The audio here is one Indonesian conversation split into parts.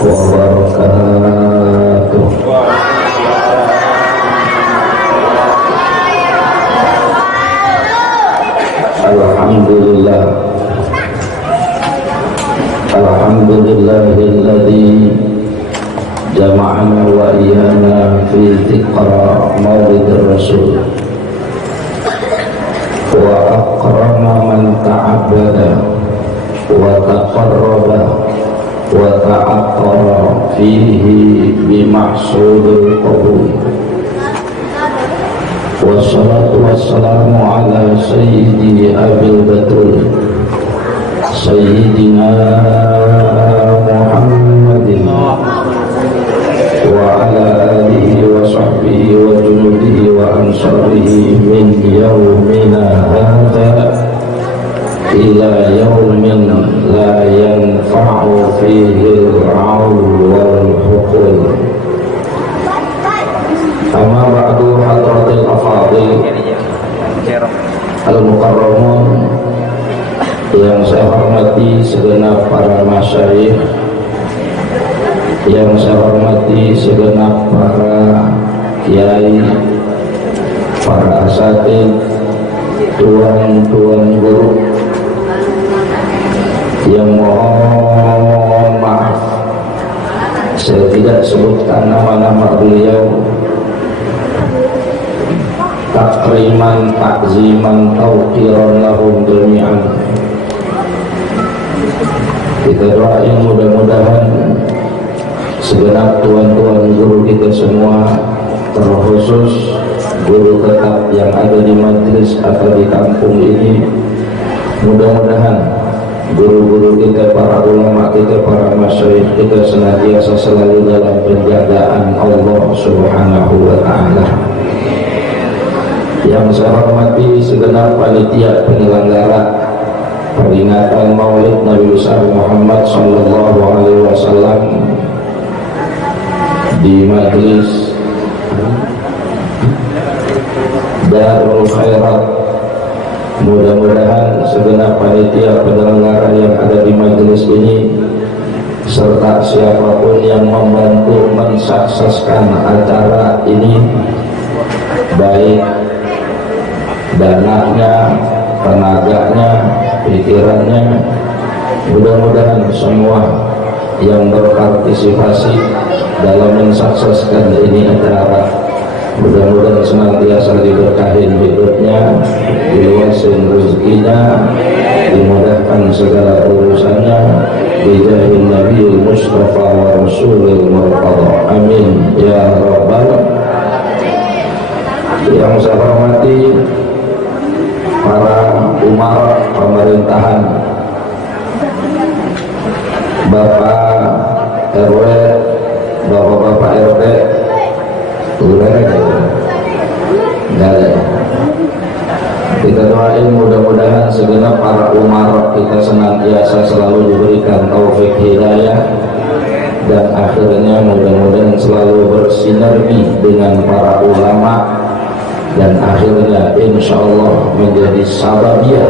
wabarakatuh. Alhamdulillah, alhamdulillahilladzi jama'ana wa iyana fi dzikra maulidir rasul wa akrama man ta'abbada wa taqarraba wa ta'attara fihi bimahsudil qabul. Wassalatu wassalamu ala sayyidi abil batul sayyidina Muhammadin wa ala alihi wa sahbihi wa junudihi wa ansarihi min yawmina hadha ila yawmin la yanfa'u fihi al-'awl wal huqul. Amma ba'du hadratil afadil al-mukarramun, yang saya hormati segenap para masyayikh, yang saya hormati segenap para kiai, para asatidz, tuan-tuan guru, yang mohon maaf saya tidak sebutkan nama-nama beliau, takriman, takziman, tauqiran lahum jami'an. Kita doain mudah-mudahan segenap tuan-tuan guru kita semua, terkhusus guru tetap yang ada di majelis atau di kampung ini, mudah-mudahan guru-guru kita, para ulama kita, para masyayikh kita senantiasa selalu dalam penjagaan Allah Subhanahu wa ta'ala. Yang saya hormati segenap panitia penyelenggara peringatan Maulid Nabi besar Muhammad sallallahu alaihi wasallam di majelis Darul Khairat. Mudah-mudahan segenap panitia penyelenggara yang ada di majelis ini serta siapapun yang membantu mensukseskan acara ini, baik dananya, tenaganya, pikirannya, mudah-mudahan semua yang berpartisipasi dalam mensukseskan ini acara, mudah-mudahan senantiasa diberkahin hidupnya, diluasin rezekinya, dimudahkan segala urusannya, bijahin Nabiul Mustafa wa Rasulil Murtada, amin ya rabbal. Yang saya hormati para umara pemerintahan, Bapak RW, Bapak-bapak RT, udah ada. Kita doain mudah-mudahan segenap para umara kita senantiasa selalu diberikan taufik hidayah, dan akhirnya mudah-mudahan selalu bersinergi dengan para ulama, dan akhirnya insya Allah menjadi sababiyah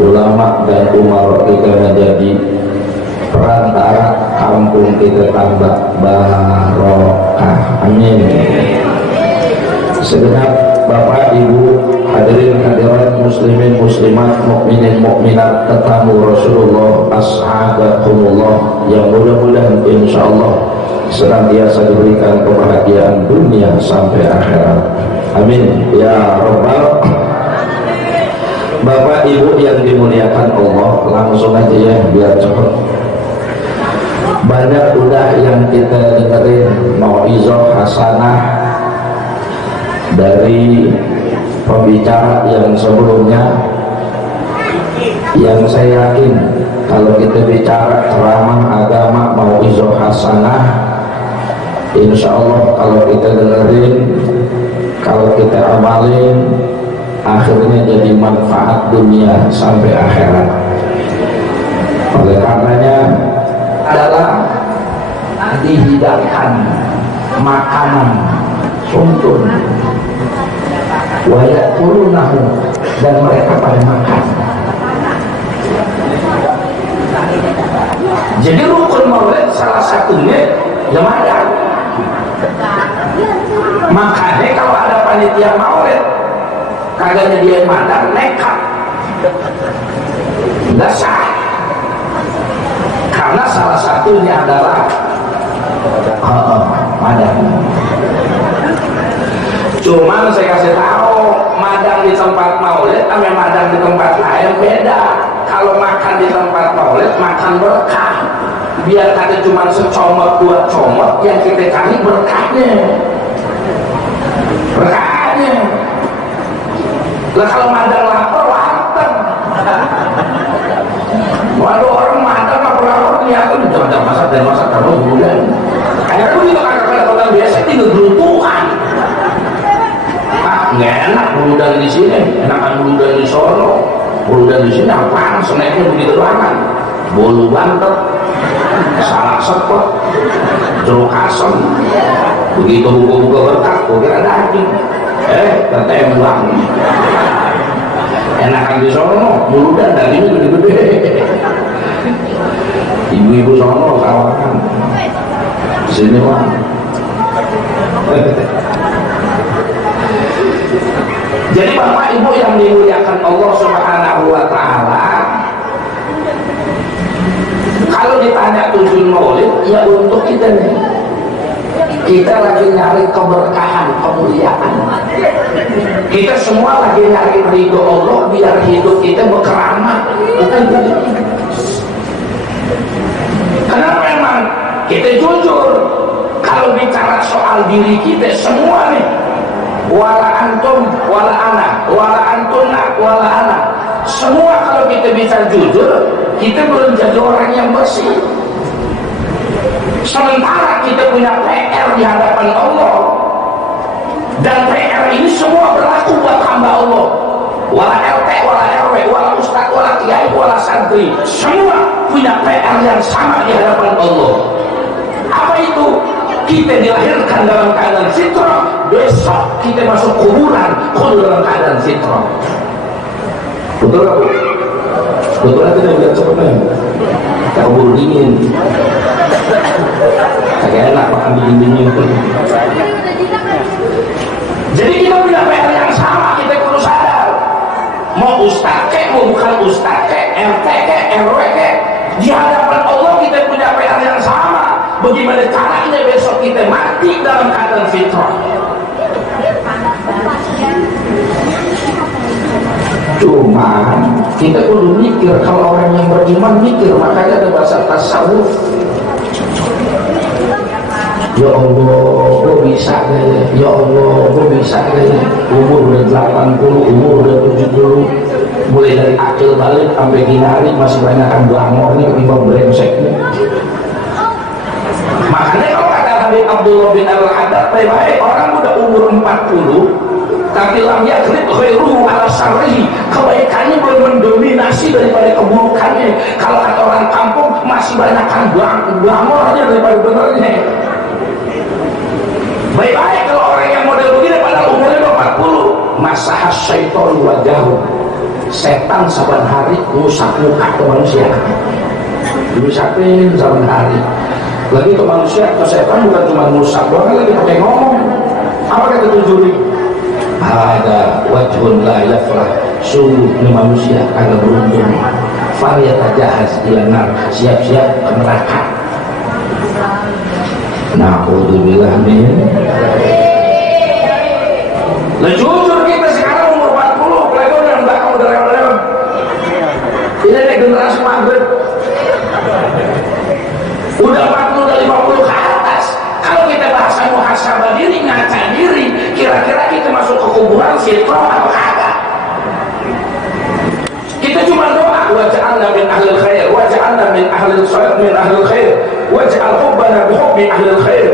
ulama dan umar kita menjadi perantara kampung kita tambah barokah, amin. Segenap Bapak Ibu hadirin hadirat muslimin muslimat, mukminin mukminat, tetamu Rasulullah, ashabakumullah, yang mudah-mudahan insya Allah senantiasa diberikan kebahagiaan dunia sampai akhirat, amin ya rabbal. Bapak Ibu yang dimuliakan Allah, langsung aja ya biar cepat. Banyak udah yang kita dengerin mau'izah hasanah dari pembicara yang sebelumnya, yang saya yakin kalau kita bicara ceramah agama mau'izah hasanah, insya Allah kalau kita dengerin, kalau kita amalin, akhirnya jadi manfaat dunia sampai akhirat. Oleh karenanya adalah dihidangkan makanan suntun wayak kurunahu, dan mereka pada makan. Jadi rukun maulid salah satunya ya madang. Makanya kalau ada panitia maulid kagak nyediain madang, nekat, nggak sah. Karena salah satunya adalah madang. Cuman saya kasih tahu, madang di tempat maulid sama madang di tempat lain beda. Kalau makan di tempat maulid, makan berkah. Biar kata cuma secomot dua comot, yang kita cari berkahnya. Berkahnya. Lah kalau madang lapar, lapar. Waduh, orang madang lapar ternyata jangan masak dan masak terus bulan. Kayak lu itu kakak-kakak biasa tinggal geruntuhan. Nggak enak buludan di sini, enakan buludan di Solo. Buludan di sini apaan? Seneknya begitu doangan. Bolu bantet, salak sepet, jeruk asem. Begitu buka-buka berkat, gue kira daging. Ketembang. Enakan di Solo, buludan dagingnya gede-gede. Ibu-ibu Solo kawakan. Sini bang. Jadi Bapak Ibu yang dimuliakan Allah Subhanahu wa Ta'ala, kalau ditanya tujuan maulid, ya untuk kita nih, kita lagi nyari keberkahan, kemuliaan. Kita semua lagi nyari ridho Allah biar hidup kita berkeramah. Karena memang kita jujur, kalau bicara soal diri kita semua nih, wala antum wala ana wala antuna wala ana, semua kalau kita bisa jujur, kita belum jadi orang yang bersih. Sementara kita punya PR di hadapan Allah, dan PR ini semua berlaku buat hamba Allah. Wala RT, wala RW, wala ustaz, wala kiai, wala santri, semua punya PR yang sama di hadapan Allah. Apa itu? Kita dilahirkan dalam keadaan fitrah, besok kita masuk kuburan dalam keadaan fitrah. Betul gak Bu? Betul aja yang bilang cepetnya kabur dingin, agak enak makan dingin-dingin. Jadi kita punya PR yang sama, kita perlu sadar. Mau ustaz kek, mau bukan ustaz kek, RT kek, RW kek, di hadapan Allah kita punya PR yang sama. Bagaimana caranya besok kita mati dalam keadaan fitrah. Cuma kita perlu mikir, kalau orang yang beriman mikir, makanya ada bahasa tasawuf. Ya Allah, gue bisa deh. Ya Allah, gue bisa deh. Umur udah 80, umur udah 70, mulai dari akil balik sampai dinari masih banyak kan glamornya ketimbang brengseknya. Makanya kalau kata Habib Abdullah bin Al-Haddad, baik orang udah umur 40 tapi lam yakrib khairuhu ala syarrihi, kebaikannya belum mendominasi daripada keburukannya. Kalau kata orang kampung, masih banyak kan glamornya daripada benernya. Baik-baik kalau orang yang model begini pada umurnya 40, masahas syaitan wajahu, setan saban hari ngusak muka ke manusia, diusapin saban hari. Lagi ke manusia, ke setan bukan cuma ngusak doang, lagi pakai ngomong. Apa kata tujuh? Ada wajhun la yafrah, sungguh ini manusia agak beruntung. Faryatahaz ilanar, siap-siap ke neraka. Na'udzubillah min. Lah jujur kita sekarang umur 40, plego yang belakang udah lewat-lewat. Ini nih generasi maghrib. Udah 40, udah 50 ke atas. Kalau kita bahasa muhasabah diri, ngaca diri, kira-kira kita masuk ke kuburan fitrah atau kagak? Kita cuma doa, waj'alna min ahlil khair, waj'alna min ahlil khair, min ahlil khair, waj'al hubbana bihubbi ahlil khair.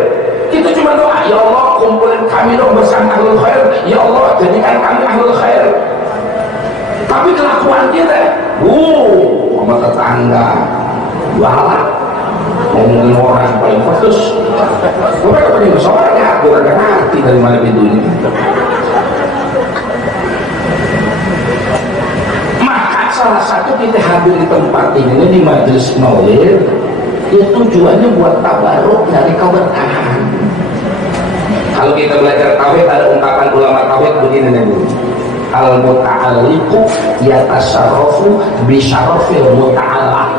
Kita cuma doa, ya Allah kumpulin kami dong bersama ahlul khair, ya Allah jadikan kami ahlul khair. Tapi kelakuan kita, sama tetangga, galak, ngomongin orang paling pedes. Gue kan paling bersoalnya, gue gak ngerti dari mana pintunya. Maka salah satu kita hadir di tempat ini di majelis maulid, Ya tujuannya buat tabaruk dari keberkahan. Kalau kita belajar tauhid ada ungkapan ulama tauhid begini nih Bu. Al muta'alliqu yatasarrafu bi syarafil muta'allaq.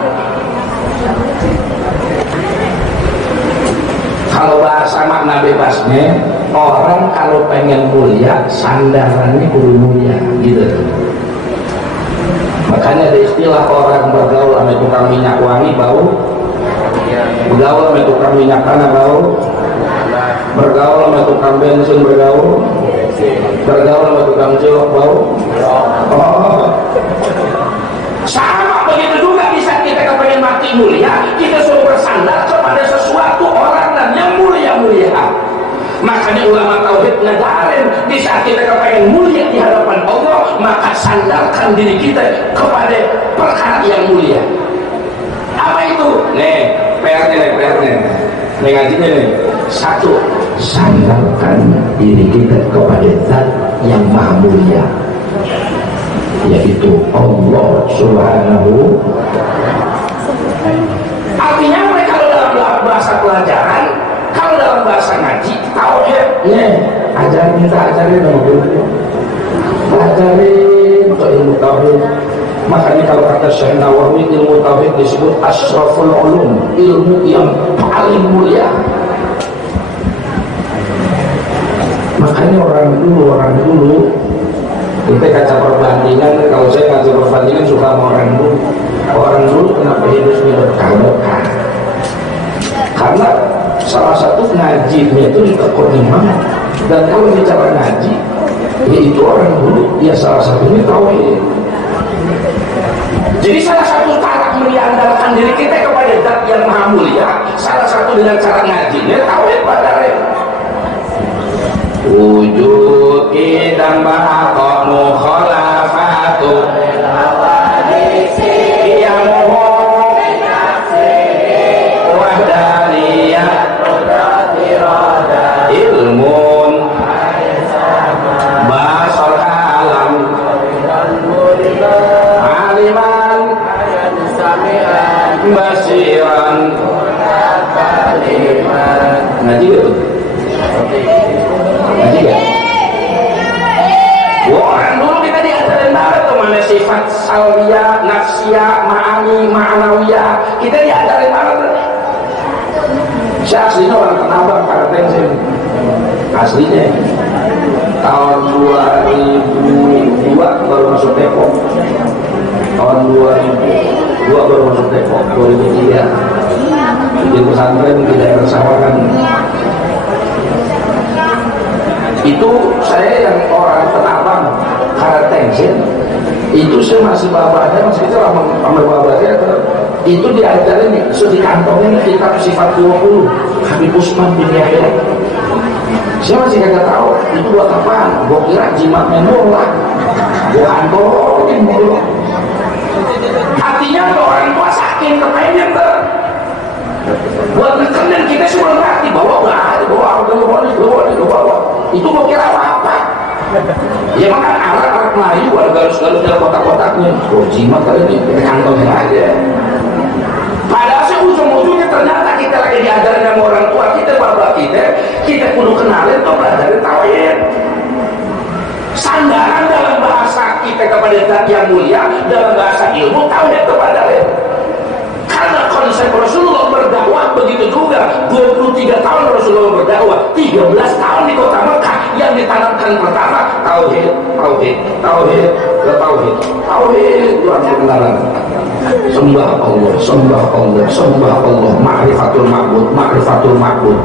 Kalau bahasa makna bebasnya, orang kalau pengen mulia sandarannya kudu mulia gitu. Makanya ada istilah orang bergaul sama tukang minyak wangi bau, bergaul sama tukang minyak tanah bau, bergaul sama tukang bensin bergaul sama tukang cilok bau. Oh. Sama begitu juga bisa kita kepengen mati mulia, kita suruh bersandar kepada sesuatu orang dan yang mulia-mulia. Makanya ulama tauhid ngajarin di saat kita kepengen mulia di hadapan Allah, maka sandarkan diri kita kepada perkara yang mulia. Apa itu? Nih, PR-nya. Nih ngajinya nih. Satu, sandarkan diri kita kepada Zat yang maha mulia, yaitu Allah Subhanahu. Artinya mereka kalau dalam bahasa pelajaran, kalau dalam bahasa ngaji, tauhidnya ajarin sama guru, ajarin untuk ilmu tauhid. Makanya kalau kata Syekh Nawawi, ilmu tauhid disebut asyraful ulum, ilmu yang paling mulia. Makanya orang dulu kita kaca perbandingan. Kalau saya kaca perbandingan suka sama orang dulu kenapa hidupnya berkah? Karena salah satu ngajinya itu ditekuni banget. Dan kalau bicara ngaji, yaitu orang dulu ya salah satunya tauhid. Jadi salah satu cara mengandalkan diri kita kepada Zat yang maha mulia, salah satu dengan cara ngajinya tauhid badare. Wujud dan bahaqo mukhalafatu ilmun basal alam aliman basiran ngaji itu ngaji ya. Orang dulu kita diajarin banget tuh mana sifat salbiyah, nafsiyah, ma'ani, ma'nawiyah, kita diajarin banget. Saya aslinya orang Tanabang, Kartensing aslinya. Tahun 2002 baru masuk Depok. Tahun 2002 baru masuk Depok. 2003 di pesantren di daerah Sawangan. Itu saya yang orang Tanabang, Kartensing. Itu saya masih babanya, masih kecil sama babanya. Itu diajarin nih, so di kantongnya kitab sifat 20 Habib Usman bin Yahya. Saya masih kagak tahu itu buat apaan. Gua kira jimat menolak, gua kantongin mulu. Artinya orang tua saking kepengen tuh buat neken, kita semua ngerti bawa itu gua kira apa? Ya makan alat Melayu ada galus-galus dalam kotak-kotaknya. Oh jimat kali ini kita kantongin aja. Padahal ujung-ujungnya ternyata kita lagi diajarin sama orang tua kita, bapak kita kudu kenalin atau belajar tauhid. Sandaran dalam bahasa kita kepada Zat yang mulia, dalam bahasa ilmu tauhid kepada Allah. Karena konsep Rasulullah berdakwah begitu juga. 23 tahun Rasulullah berdakwah, 13 tahun di kota Mekah yang ditanamkan pertama tauhid Tuhan kebenaran. Sembah Allah, ma'rifatul ma'bud.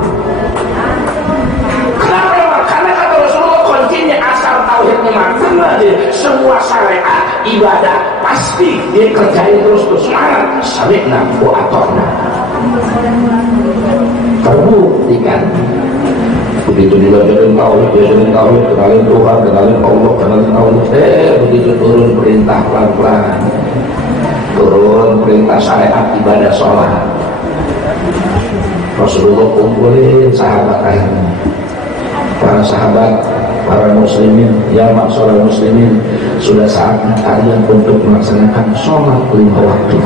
Kenapa? Karena kata Rasulullah kuncinya asal tauhidnya matang aja, semua syariat ibadah pasti dia kerjain terus semangat. Sami'na wa ata'na. Terbuktikan. Begitu diajarin tauhid, kenalin Tuhan, kenalin Allah, kenalin tauhid. Begitu turun perintah pelan-pelan. Turun perintah syariat ibadah sholat. Rasulullah kumpulin sahabat lainnya, para sahabat, para muslimin, ya maksudnya muslimin, sudah saatnya kalian untuk melaksanakan sholat 5 waktu.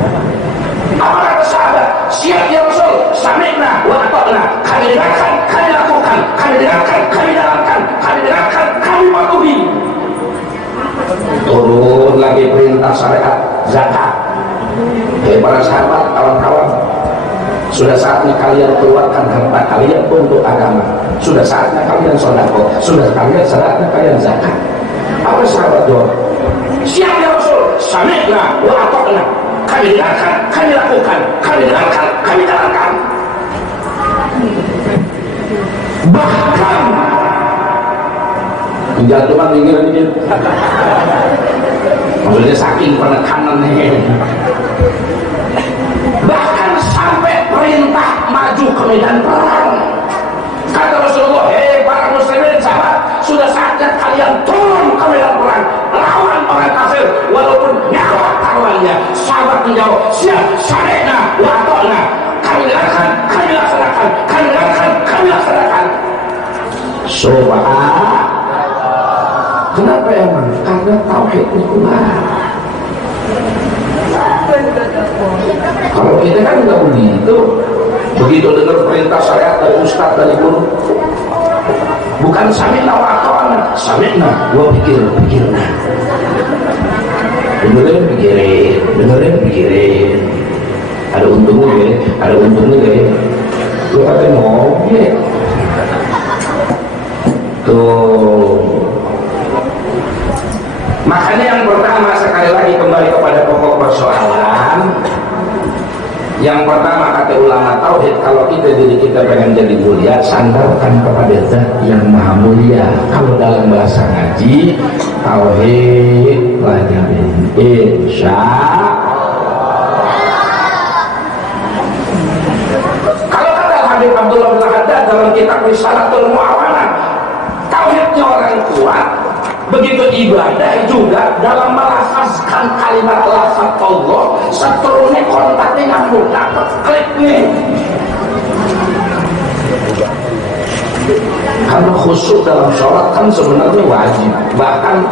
Apa kata sahabat? Siap ya sami'na wa ata'na. Kami dengarkan, kami lakukan, kami dengarkan, kami jalankan, kami dengarkan, kami patuhi. Turun lagi perintah syariat zakat. Para sahabat, kawan-kawan, sudah saatnya kalian keluarkan harta kalian untuk agama. Sudah saatnya kalian sedekah. Sudah saatnya kalian zakat. Apa sahabat jawab? Siap ya Rasul. Sami'na wa ata'na. Kami dengarkan, kami lakukan, kami dengarkan, kami jalankan. Bahkan jatuhan pikiran ini. Maksudnya saking penekanan nih. Bahkan sampai perintah maju ke medan perang. Kata Rasulullah, hei para muslimin sahabat, sudah saatnya kalian turun ke medan perang, lawan orang kafir walaupun nyawa taruhannya. Sahabat menjawab, siap, sami'na wa ata'na. Kami dengarkan, kami laksanakan, kami dengarkan, kami laksanakan. Subhanallah. Kenapa emang? Karena tauhidnya kuat. Kalau kita kan nggak begitu. Begitu dengar perintah syariat dari ustaz, dari guru, bukan sami'na wa ata'na, sami'na wa pikirna. Dengerin pikirin. Ada untungnya deh. Lu kata ngomong tuh. Makanya yang pertama, sekali lagi kembali kepada pokok persoalan. Yang pertama kata ulama tauhid, kalau diri kita pengen jadi mulia, sandarkan kepada zat yang maha mulia. Kalau dalam bahasa ngaji, tauhid pelajarin insya. Kalau kata Habib Abdullah bin Haddad dalam kitab Risalatul Mu'awanah, tauhidnya orang kuat. Begitu ibadah juga dalam melafazkan kalimat lafaz Allah, seterusnya kontaknya nyambung, dapat klik nih. Karena khusyuk dalam sholat kan sebenarnya wajib. Bahkan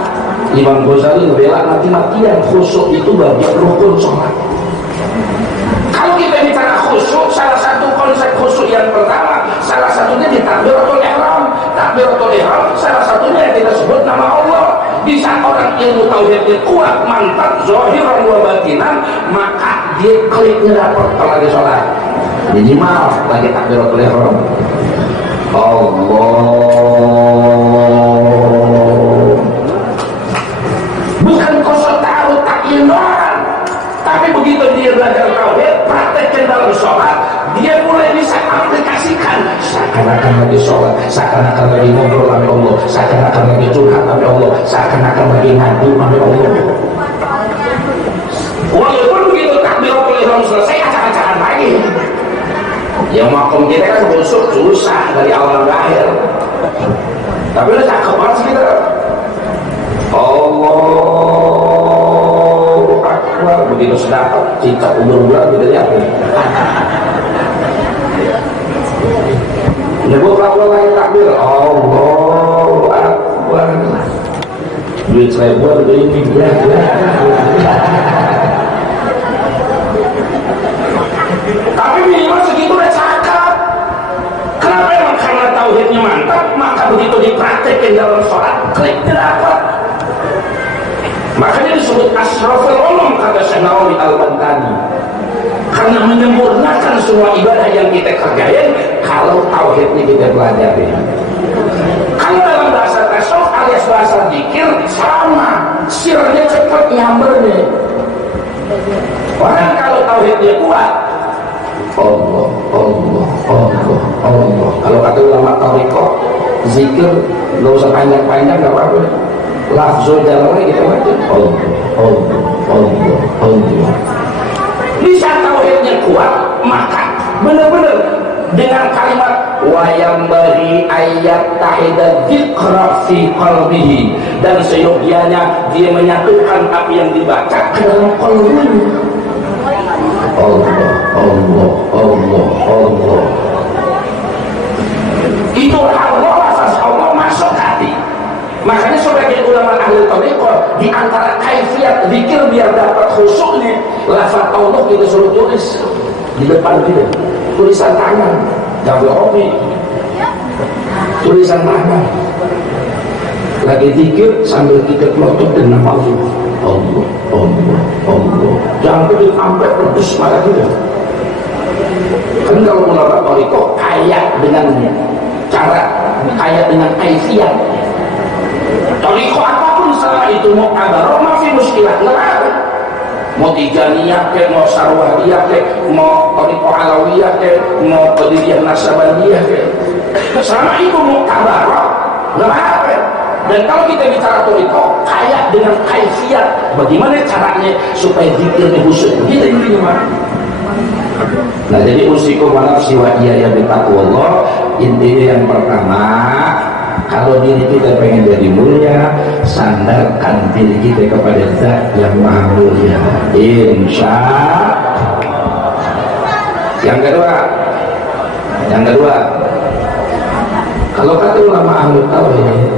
Imam Ghazali ngebela mati-matian khusyuk itu bagian rukun sholat. Kalau kita bicara khusyuk, salah satu konsep khusyuk yang pertama, salah satunya di takbiratul ihram. Takbiratul ihram salah satunya yang kita sebut nama Allah. Bisa orang ilmu tauhidnya kuat, mantap, zahiran wa batinan, maka dia kliknya dapat kalau lagi sholat. Minimal lagi takbiratul ihram, Allah. Bukan kosong ta'arud takyin doang, tapi begitu dia belajar tauhid, praktekkan dalam sholat, dia mulai bisa aplikasikan. Seakan-akan lagi sholat, seakan-akan lagi ngobrol sama Allah, seakan-akan lagi curhat sama Allah, seakan-akan lagi ngadu sama Allah. Walaupun begitu takbiratul ihram selesai, acak-acakan lagi. Yang makom kita kan busuk, susah dari awal ke akhir. Tapi udah cakep banget kita. Allahu Akbar, begitu sedap, cinta umur-umuran gitu ya. Nyebut Allah lagi takbir, Allahu Akbar. Duit seribuan udah ini tapi minimal segitu udah cakep. Kenapa? Emang karena tauhidnya mantap, maka begitu dipraktekin dalam sholat, klik dapat. Makanya disebut asraful ulum, kata Syekh Nawawi Al-Bantani, karena menyempurnakan semua ibadah yang kita kerjain kalau tauhidnya kita pelajari. Kalau dalam bahasa tasawuf alias bahasa zikir sama, sirnya cepat nyambernya. Orang kalau tauhidnya kuat, Allah, Allah, Allah, Allah. Kalau kata ulama tariqah, zikir nggak usah panjang-panjang, nggak apa-apa. Lafzul jalannya kita baca Allah, Allah, Allah, Allah. Bisa tauhidnya kuat, maka benar-benar dengan kalimat wayam bari ayat tahida dzikra fi qalbihi, dan seyogianya dia menyatukan apa yang dibaca ke dalam qalbinya. Allah, Allah, Allah, Allah. Itu Allah, asas Allah masuk hati. Makanya sebagian ulama ahli thariqah, di antara kaifiat zikir biar dapat khusyuknya, lafaz Allah kita suruh tulis di depan kita. tulisan tangan, jago kopi, tulisan tangan. Lagi dikir sambil kita melotot dengan nama Allah, Allah, Allah, Allah. Jangan pergi sampai pedes malah kita. Kan kalau ulama toriko kaya dengan cara, kaya dengan kaifiat. Toriko apapun setelah itu mau kabar, masih muskilah nggak. Mau tijaniyah ke, mau sarwadiyah ke, mau toriko alawiyah ke, mau qadiriyah nasabandiyah ke, selama itu mau kabar nggak apa. Dan kalau kita bicara toriko kaya dengan kaifiat, bagaimana caranya supaya zikirnya khusyuk, kita ini gimana? Nah, jadi usikum wa nafsi wa iyaya bittaqwallah. Intinya yang pertama, kalau diri kita pengen jadi mulia, sandarkan diri kita kepada Zat yang Maha Mulia, insya. Yang kedua, kalau kata ulama ahli tauhid,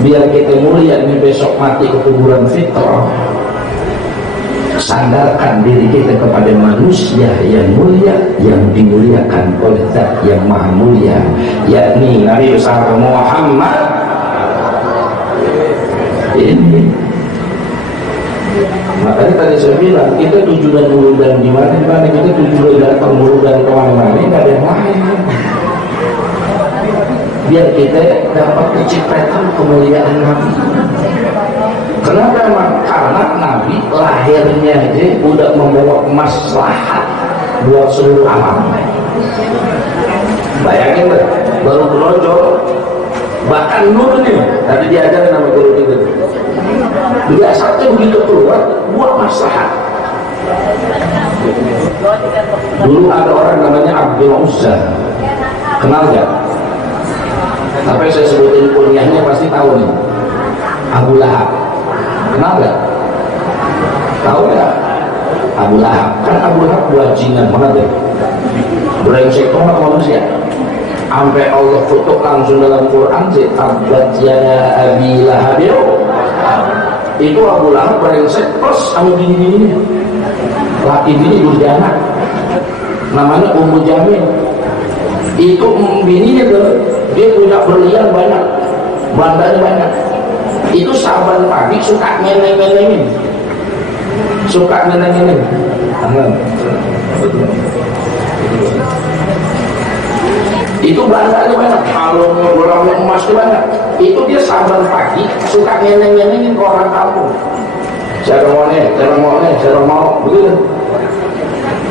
biar kita mulia ini besok mati ke kuburan fitrah, sandarkan diri kita kepada manusia yang mulia, yang dimuliakan oleh Zat yang Maha Mulia, yakni Nabi besar Muhammad. Ini makanya tadi saya bilang, kita tujuan muludan di mana kita tujuan datang muludan kemana-mana, nggak ada yang lain. Biar kita dapat kecipratan kemuliaan Nabi. Kenapa emang? Karena Nabi lahirnya aja udah membawa maslahat buat seluruh alam. Bayangin deh, baru berojol, bahkan nurnya tadi diajarin sama guru kita. Biasanya begitu keluar buat maslahat. Dulu ada orang namanya Abdul Uzza, kenal gak? Tapi saya sebutin kuliahnya pasti tahu nih. Abu Lahab, kenal gak? Tahu gak? Abu Lahab, kan Abu Lahab bajingan banget deh, brengsek banget manusia. Sampai Allah kutuk langsung dalam Quran sih, tabat ya Abi Lahab. Itu Abu Lahab brengsek plus sama gini-gini. Laki bini durjana, namanya Ummu Jamil. Itu bininya tuh, dia punya berlian banyak, bandanya banyak. Itu saban pagi suka ngeneng-ngenengin, suka ngeneng-ngeneng. Itu bandanya banyak, kalau ngolong emas itu banyak. Itu dia saban pagi suka ngeneng-ngenengin ke orang kampung. Saya mau begitu.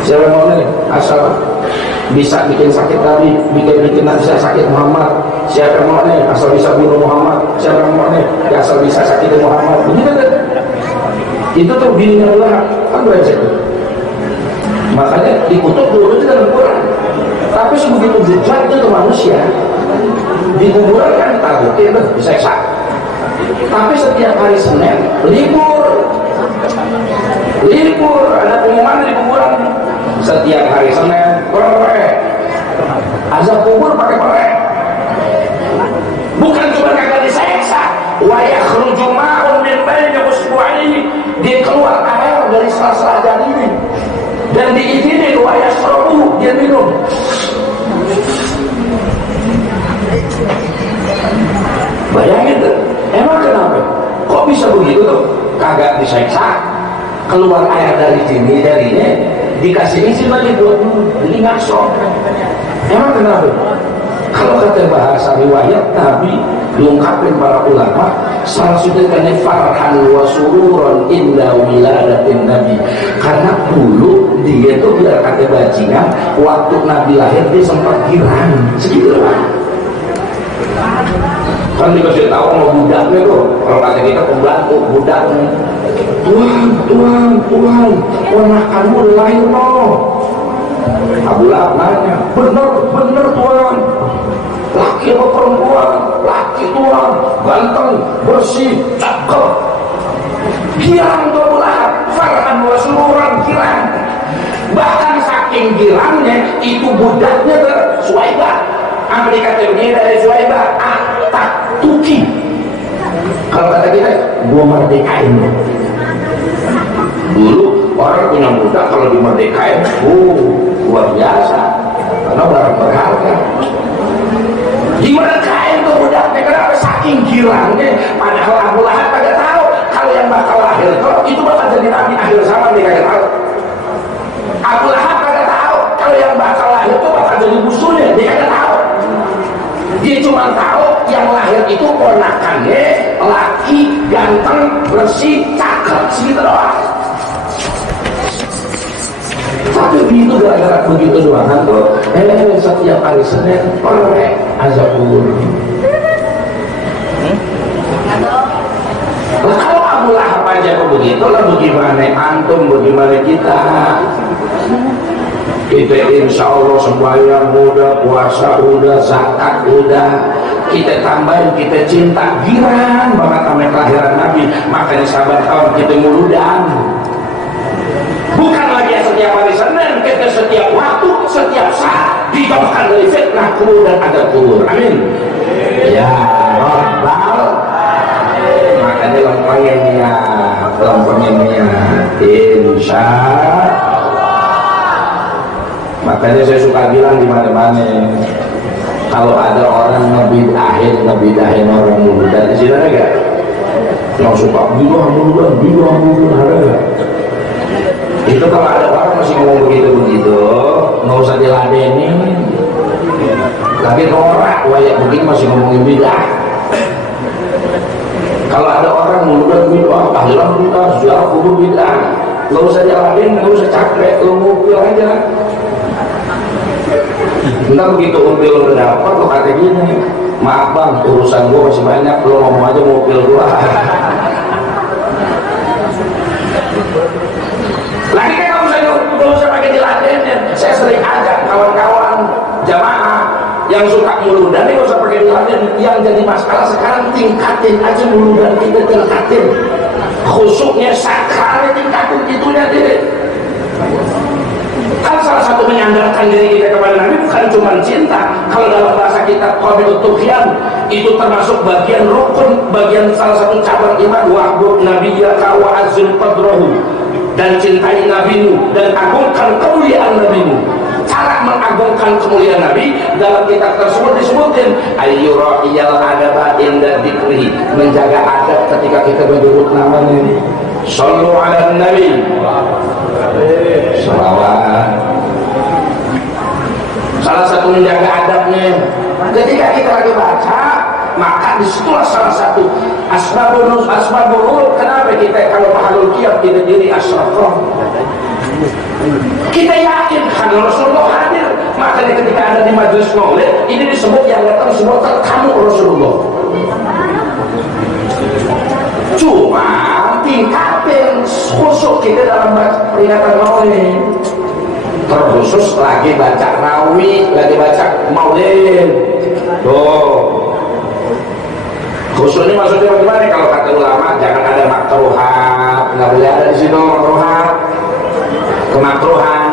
Saya mau asal bisa bikin sakit Nabi, bikin saya sakit Muhammad. Siapa mau nih asal bisa bunuh Muhammad, siapa mau nih asal bisa sakit Muhammad. Begitu kan? Itu tuh bininya Allah kan brengsek. Makanya dikutuk dulu itu dalam Quran. Tapi sebegitu bejatnya ke manusia, di kuburan kan ditakutin tuh, diseksa. Tapi setiap hari Senin libur, ada pengumuman di kuburan. Setiap hari Senin korek, azab kubur pakai korek. Bukan cuma kagak diseksa, wa yakhruju ma'un min baini usbu'aihi, dia keluar air dari sela-sela jarinya dan diizinin wa yashrabu, dia minum. Bayangin tuh, emang kenapa? Kok bisa begitu tuh? Kagak diseksa, keluar air dari sini jarinya, dikasih izin lagi buat minum, jadi ngaso. Emang kenapa? Kalau kata bahasa riwayat Nabi diungkapin para ulama, salah satunya farhan wa sururon inda wiladatin Nabi. Karena dulu dia tuh biar kata bajingan, waktu Nabi lahir dia sempat girang, segitu lah. Kan dikasih tahu mau budaknya tuh, kalau kata kita pembantu budaknya, Tuhan, ponakanmu udah lahir loh. Abu Lahab nanya, bener Tuhan, laki apa perempuan? Laki Tuhan, ganteng, bersih, cakep. Girang tuh Abu Lahab, farhan wa sururan, girang. Bahkan saking girangnya, itu budaknya tuh Suwaibah. Amerika begini dari Suwaibah, tak tuki. Kalau kata kita, gua merdekain. Dulu orang punya budak kalau dimerdekain, luar biasa karena barang berharga. Gimana kain tuh budaknya, kenapa saking girangnya, padahal Abu Lahab kagak tahu kalau yang bakal lahir kalau itu bakal jadi nabi akhir zaman, dia kagak tahu. Abu Lahab kagak tahu kalau yang bakal lahir itu bakal jadi musuhnya, dia kagak tahu. Dia cuma tahu yang lahir itu ponakannya laki, ganteng, bersih, cakep, segitu doang. Tapi begitu gara-gara begitu doang tuh, setiap hari Senin oleh azab kubur. Nah, kalau Abu Lahab aja kok begitu, lah bagaimana antum, bagaimana kita? Kita insya Allah sembahyang udah, puasa udah, zakat udah, kita tambahin, kita cinta, girang banget sama kelahiran Nabi. Makanya sahabat tahun kita muludan. Bukan lagi setiap hari Senin, kita setiap waktu, setiap saat dijauhkan dari fitnah kubur dan adab kubur. Amin. Ya Rabbal. Makanya lempengnya, insya Allah. Makanya saya suka bilang di mana-mana, kalau ada orang ngebidahin orang muludan, di sini ada nggak? Yang suka muludan, ada nggak? Itu kalau ada orang masih ngomong begitu, nggak usah diladenin. Tapi norak, wayak begini masih ngomongin bidah. Kalau ada orang muludan bidah, tahlilan bidah, ziarah kubur bidah, nggak usah diladenin, nggak usah capek, lu ngupil aja. Entar begitu mobil udah dapat, lo kata gini, maaf bang, urusan gue masih banyak, lo ngomong aja mobil gue. Lagi kan kamu gak usah pakai diladenin. Saya sering ajak kawan-kawan jamaah yang suka muludan, ini gak usah pakai diladenin. Yang jadi masalah sekarang tingkatin aja muludan kita, tingkatin khusyuknya, sakralnya tingkatin, itunya deh. Kan salah satu menyandarkan diri kita kepada Nabi bukan cuma cinta. Kalau dalam bahasa kita qabilut tughyan, itu termasuk bagian rukun, bagian salah satu cabang iman. Wa'bud nabiyyaka wa azzim qadrahu, dan cintai nabimu dan agungkan kemuliaan nabimu. Cara mengagungkan kemuliaan Nabi dalam kitab tersebut disebutkan ayyura'iyal adaba inda dzikrihi, menjaga adab ketika kita menyebut namanya. Shallu ala nabi, shalawat. Salah satu menjaga adabnya ketika kita lagi baca, maka disitulah salah satu asbabun nuzul. Kenapa kita kalau mahalul qiyam kita diri asyrafah, kita yakin karena Rasulullah hadir. Makanya ketika ada di majelis maulid ini disebut yang datang semua tamu Rasulullah. Cuma tingkatin khusyuk kita dalam peringatan maulid, terkhusus lagi baca rawi, lagi baca maulid. Khusyuknya maksudnya bagaimana? Kalau kata ulama jangan ada makruhat, nggak boleh ada di situ makruhat, kemakruhan.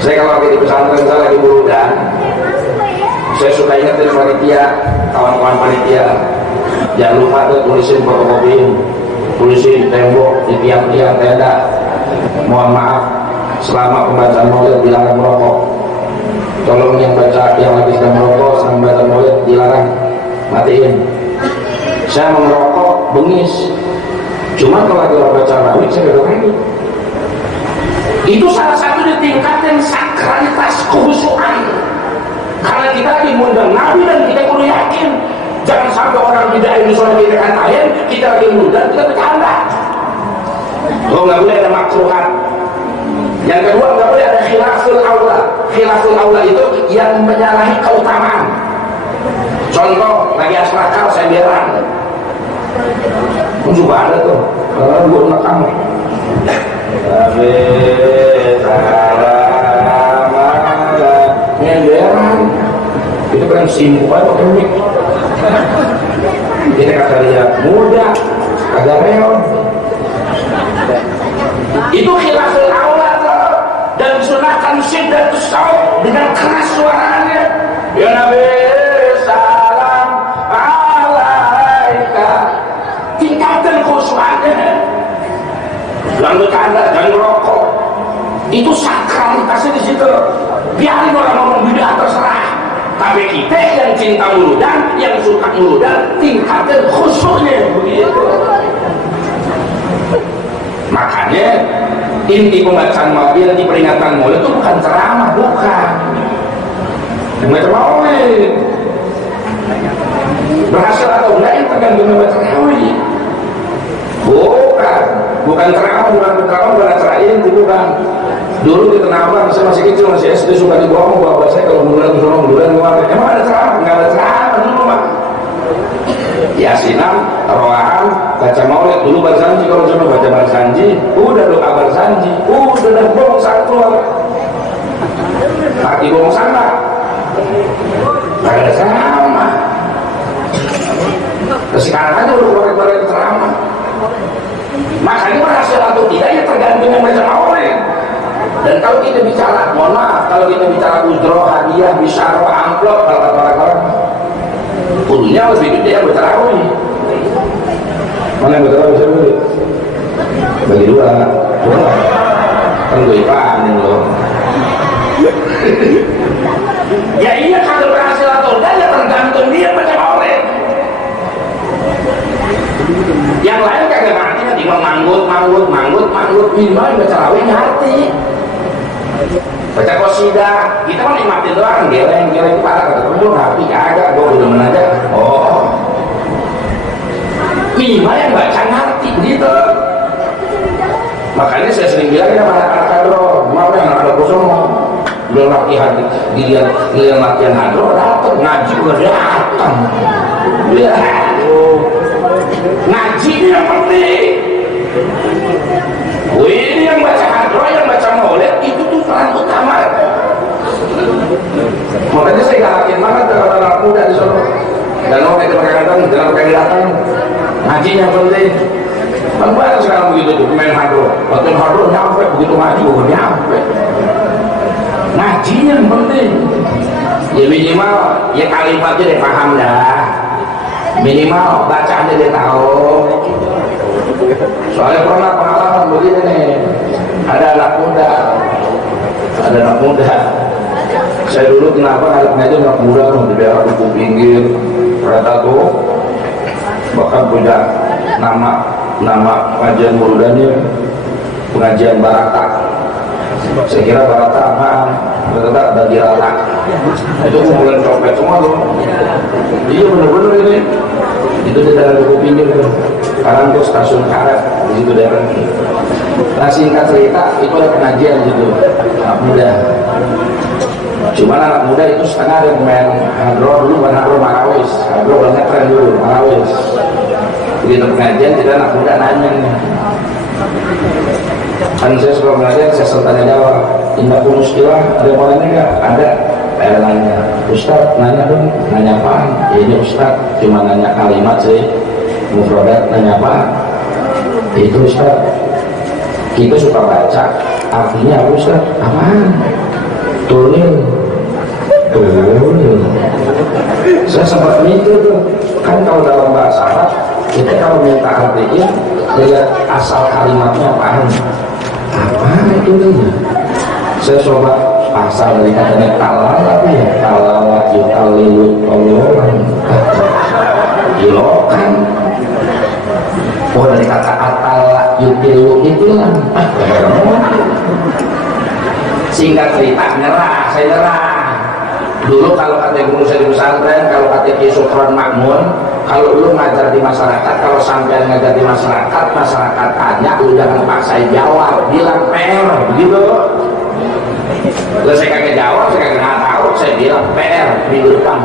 Saya kalau lagi di pesantren, saya lagi muludan, saya suka ingetin panitia, kawan-kawan panitia, jangan lupa tuh tulisin fotokopiin, tulisin di tembok, di tiang-tiang tenda, mohon maaf selama pembacaan maulid dilarang merokok. Tolong yang baca, yang lagi sedang merokok sama membaca maulid dilarang, matiin. Saya mau merokok bengis, cuma kalau lagi baca maulid saya gak lagi. Itu salah satu ditingkatin sakralitas kehusuan. Karena kita lagi mengundang Nabi dan kita perlu yakin. Jangan sampai orang tidak ini soalnya kita katain, kita lagi mengundang, kita bercanda. Nggak boleh ada makruhan. Yang kedua, nggak boleh ada khilaful aula. Khilaful aula itu yang menyalahi keutamaan. Contoh, lagi asrakal saya bilang, juga ada tuh, kalau gue nekam. Tapi nyenderan itu kan simpul aja pakai mic. Ini kata dia muda, agak reon. Itu khilaful aula dan sunahkan syiddatus saut dengan keras suaranya. Ya Nabi salam alaika, tingkatkan khusyuknya. Jangan bercanda, jangan merokok. Itu sakralitas toleransi di situ. Biarin orang ngomong bidah terserah. Tapi kita yang cinta muludan, yang suka muludan, tingkatkan khusyuknya begitu. Makanya inti pembacaan maulid di peringatan maulid itu bukan ceramah, bukan. Membaca maulid berhasil atau enggak yang tergantung membaca maulid. Bukan ceramah, bukan acara inti, bukan. Dulu di Tanah Abang, saya masih kecil, masih SD, suka dibawa bapak saya kalau bulan kemarin. Emang ada ceramah? Nggak ada ceramah dulu mah. Yasinan, tarawaan, baca maulid dulu barzanji, kalau cuma baca barzanji, udah doa barzanji, udah dah bohong satu, hati bohong sana, nggak ada ceramah. Sekarang aja udah keluar ceramah. Makanya berhasil atau tidak ya tergantung yang baca maulid. Dan kalau kita bicara, mohon maaf, kalau kita bicara ujroh, hadiah, bisyarah, amplop, kalau kata orang-orang kudunya lebih gede yang bertarawih. Mana yang bertarawih saya beli? Bagi dua kan gue ipanin loh. Ya iya, kalau berhasil atau enggak ya tergantung dia baca maulid. Yang lain kagak ngerti, nanti manggut minimal baca tarawih ngerti. Baca qasidah, kita kan nikmatin doang, geleng kepala kata temen rapi agak, gue udah menaja. Oh, minimal yang baca ngerti gitu. Makanya saya sering bilang ya anak-anak hadroh, mau yang anak kosong belum latihan, giliran latihan hadroh datang, ngaji gue datang. Ya, ngaji ini yang penting. Ini yang baca hadroh, yang baca maulid itu tuh peran utama. Makanya saya galakin banget kalau anak muda di sana. Dan orang itu pakai datang, ngaji yang penting. Kan banyak sekarang begitu tuh main hadroh, latihan hadroh nyampe begitu ngaji nyampe. Ngaji yang penting. Ya minimal ya kalimatnya dia paham dah. Minimal bacaannya dia tahu. Soalnya pernah pengalaman begini nih, ada anak muda. Saya dulu kenapa ngaji anak muda di daerah Duku Pinggir, ternyata tuh bahkan punya nama pengajian murudannya pengajian Barata. Saya kira Barata apaan? Ternyata bagi rata. Itu kumpulan copet semua tuh. Iya bener-bener ini. Itu di daerah Duku Pinggir tuh. Sekarang tuh stasiun karet di situ daerah. Nah singkat cerita itu ada pengajian gitu anak muda. Cuman anak muda itu setengah yang main hadroh dulu, bukan hadroh marawis. Hadroh banyak keren dulu marawis. Begitu pengajian tidak anak muda nanya nih. Kan saya suka pengajian, saya tanya jawab. Indah pun muskilah, ada yang mau nanya nggak? Ada. Saya nanya, Ustaz nanya dong, nanya apaan? Ya, ini Ustaz cuma nanya kalimat sih. Mufradat, nanya apa? Itu Ustaz kita suka baca, artinya apa Ustaz? Apaan? Tulil. Saya sempat mikir tuh, kan kalau dalam bahasa Arab kita kalau minta artinya lihat asal kalimatnya apaan? Apaan itu nih? Saya coba asal dari katanya talal apa ya? Talawat yutalilut tololan ilokan. Oh dari kata atal yutilu itu lah. Singkat cerita saya nyerah. Dulu kalau kata guru saya di pesantren, kalau kata Ki Sukron Makmun, kalau lu ngajar di masyarakat, kalau sampai ngajar di masyarakat tanya, lu jangan paksa jawab, bilang PR, begitu. Lalu saya kagak jawab, saya kagak tahu, saya bilang PR minggu depan.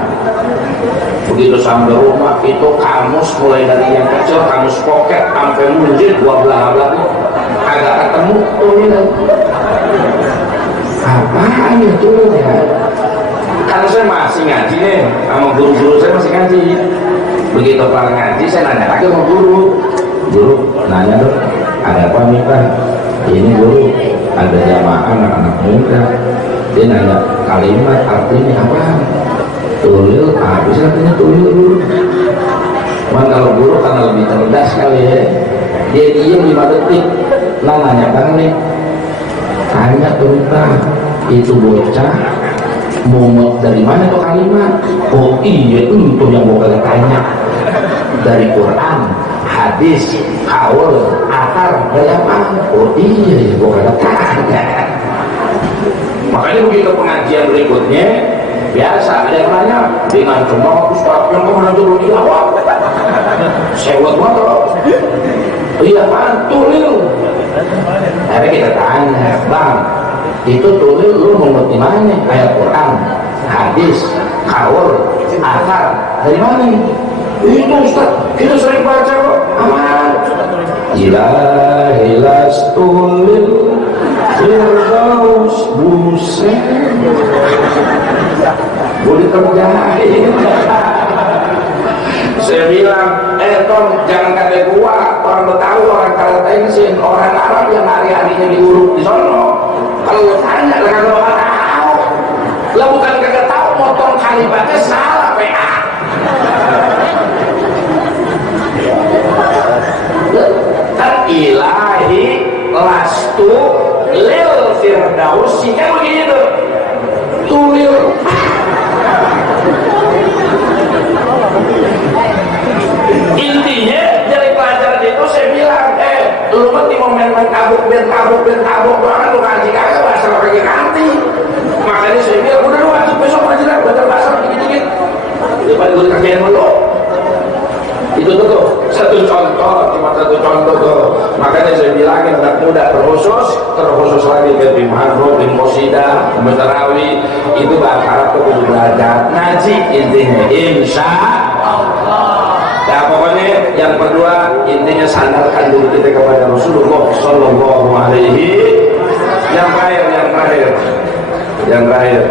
Begitu sampai rumah itu kamus mulai dari yang kecil, kamus pocket sampai munjir, dua belah kagak ketemu tuh ini. Apaan itu ya? Kan saya masih ngaji nih, sama guru-guru saya masih ngaji. Begitu kelar ngaji, saya nanya lagi sama guru. Guru nanya dong, ada apa nih Pak? Ini guru, ada jamaah anak-anak muda. Dia nanya kalimat artinya apa? Tulil, habis artinya tulil dulu. Cuman kalau guru karena lebih cerdas kali ya, dia diam 5 detik. Nah nanya kan nih, tanya tentang itu bocah mau dari mana tuh kalimat? Oh iya itu yang mau kalian tanya, dari Quran, hadis, haul, akar, dari apa? Oh iya mau kalian tanya. Makanya begitu pengajian berikutnya biasa ada yang nanya dengan cuma Ustaz yang kemana dulu jawab sewot motor iya kan tulil tapi kita tanya bang itu tulil lu mau ngerti mana ayat Quran hadis kaul akar dari mana itu Ustaz kita sering baca kok aman ilahilas tulil firdaus buset boleh terjahit. Saya bilang Tom jangan kata gua orang Betawi, orang Karatensin, orang Arab yang hari-harinya diurut di sono kalau lu tanya dengan orang tahu lah bukan kagak tahu motong kalimatnya salah PA kan ilahi lastu lil firdausi kan begitu tulil intinya dari pelajaran itu saya bilang lu mesti mau main-main kabuk banget lu ngaji kagak bahasa lagi kanti makanya saya bilang udah lu wajib besok pelajaran baca bahasa dikit-dikit daripada gue kerjain dulu itu tuh satu contoh cuma satu contoh tuh makanya saya bilangin anak muda terkhusus lagi ke tim Hadro, tim Qosidah, Tarawih itu bahasa Arab tuh kudu belajar ngaji intinya insya Allah. Ya pokoknya yang kedua intinya sandarkan diri kita kepada Rasulullah Sallallahu Alaihi. Yang terakhir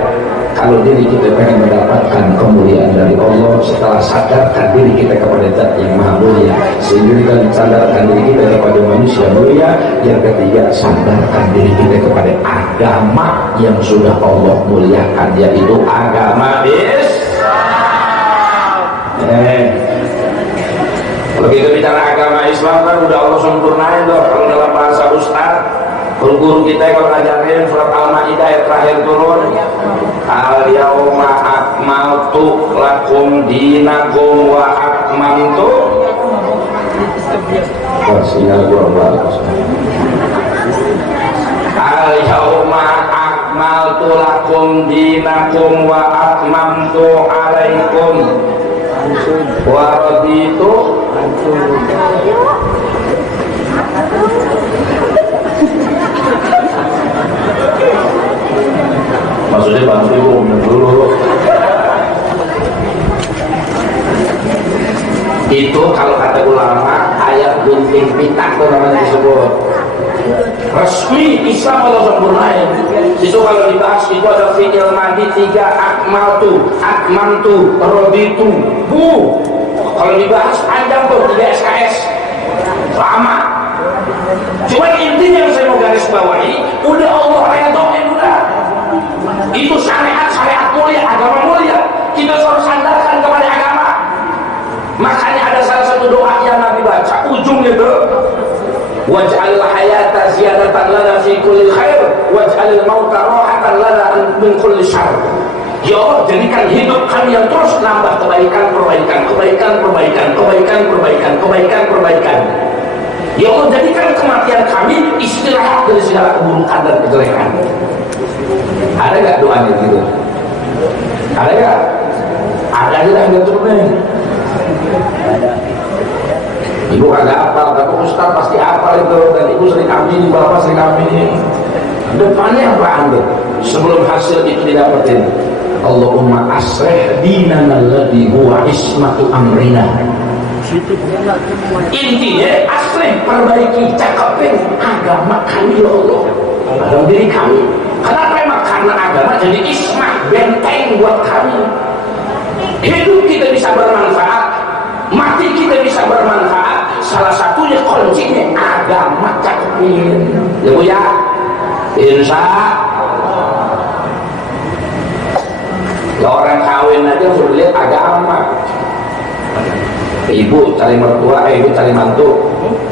kalau diri kita pengen mendapatkan kemuliaan dari Allah setelah sadarkan diri kita kepada Zat yang Maha Mulia sehingga kita sadarkan diri kita kepada manusia mulia. Yang ketiga sadarkan diri kita kepada agama yang sudah Allah muliakan yaitu agama Islam. Begitu bicara agama Islam kan udah Allah sempurnain loh kalau dalam bahasa Ustaz guru kita kalau ngajarin surat Al-Maidah ayat terakhir turun al-yauma akmaltu lakum dinakum wa akmaltu al-yauma akmaltu lakum dinakum wa akmaltu alaikum wa raditu maksudnya bantu ibu dulu itu kalau kata ulama ayat gunting pita itu namanya disebut resmi Islam Allah sempurnain itu kalau dibahas itu ada fi'il madi 3 akmantu raditu kalau dibahas panjang tuh 3 SKS lama cuma intinya yang saya mau garis bawahi udah Allah redoin udah itu syariat mulia, agama mulia kita harus sandarkan kepada agama makanya ada salah satu doa yang Nabi baca ujungnya tuh waj'al hayata ziyadatan lana fi kulli khair waj'al mauta rahatan lana min kulli syarr ya Allah jadikan hidup kami yang terus nambah kebaikan ya Allah jadikan kematian kami istirahat dari segala keburukan dan kejelekan. Ada gak doanya gitu? Ada gak? Ada aja lah yang turunin. Ibu agak apal, tapi Ustaz pasti apal itu dan ibu sering amini, bapak sering amini. Depannya apa anda? Sebelum hasil itu didapetin Allahumma asrih dinana alladhi huwa ismatu amrina. Intinya asrih, perbaiki, cakepin agama kami ya Allah dalam diri kami. Kenapa? Emang karena agama jadi ismah, benteng buat kami. Hidup kita bisa bermanfaat, mati kita bisa bermanfaat. Salah satunya kuncinya agama cakepin. Ya Bu ya, insya ya orang kawin aja sudah lihat agama. Ibu cari mertua, ibu cari mantu,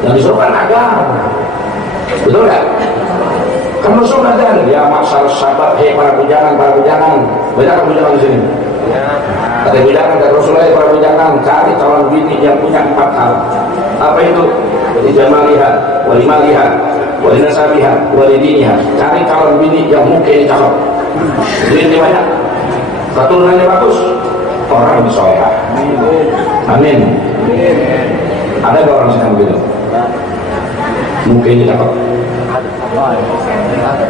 yang disuruh kan agama. Betul nggak? Kamu suruh abadan ya maksar sahabat, para bujangan, banyak bujangan di sini. Ada bujangan dari Rasulullah, para bujangan cari calon bini yang punya 4 hal. Apa itu? Ijamaliha, walimaliha, walinasabiha, walidiniha. Cari calon bini yang mungkin cakep, duitnya banyak, keturunannya bagus, orang solehah. Amin. Ada nggak orang sedang begitu? Mungkin cakep,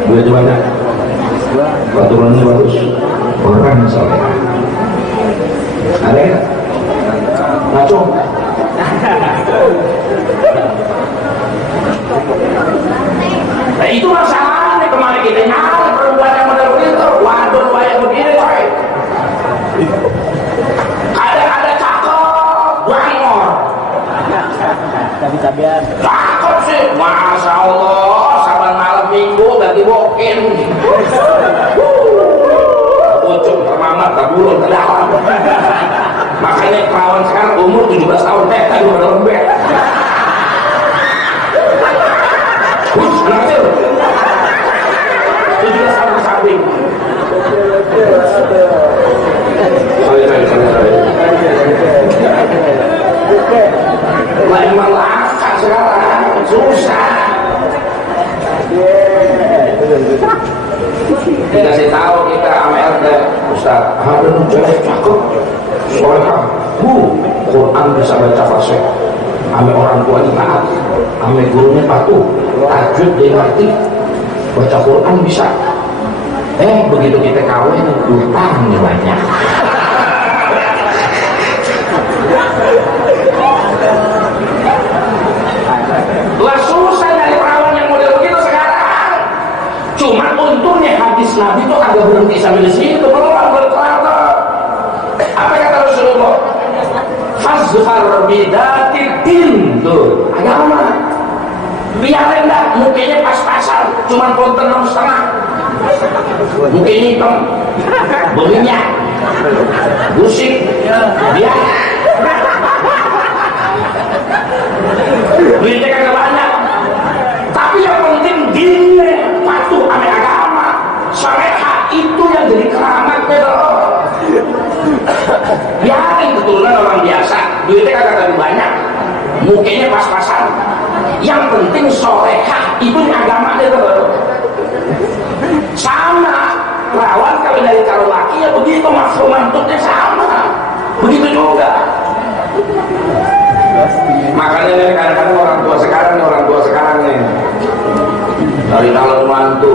duitnya banyak, keturunannya bagus, orang solehah. Ada nggak? Ngaco. Nah itu masalahnya, kemarin kita nyari perempuan yang model begitu, waduh banyak begini coy. Ada cakep, bangor. Cabi-cabian. Cakep sih, masya Allah, saban malam minggu ganti bokin. Ucuk termamat, terburun ke dalam. Makanya perawan sekarang umur 17 tahun, teh udah lembek. Anak kecil 17 tahun ke samping. Sorry. Lah emang langka sekarang, susah. Dikasih tahu kita sama RT, Ustaz, ada cewek cakep, solehah, Quran bisa baca fasih, ame orang tuanya taat, ame gurunya patuh, tajwid dia ngerti, baca Quran bisa. Begitu kita kawin, utangnya banyak. Lah susah dari perawan yang model begitu sekarang. Cuma untungnya hadis Nabi itu agak berhenti sampai di situ, belum berkelata. Apa kata Rasulullah? Fazfar bidatil din, tuh agama. Biar rendah, mukanya pas-pasan, cuma konten 6,5. Mukanya hitam, berminyak, busik, biar. Duitnya kagak banyak, tapi yang penting dinnya patuh sama agama. Solehah itu yang jadi keramatnya loh. Biarin keturunan orang biasa, duitnya kagak banyak, mukanya pas-pasan. Yang penting solehah itu agama dia loh. Sama perawan kawin dari calon laki ya begitu, maksud mantuknya sama, begitu juga. Makanya nih kadang-kadang orang tua sekarang nih dari calon mantu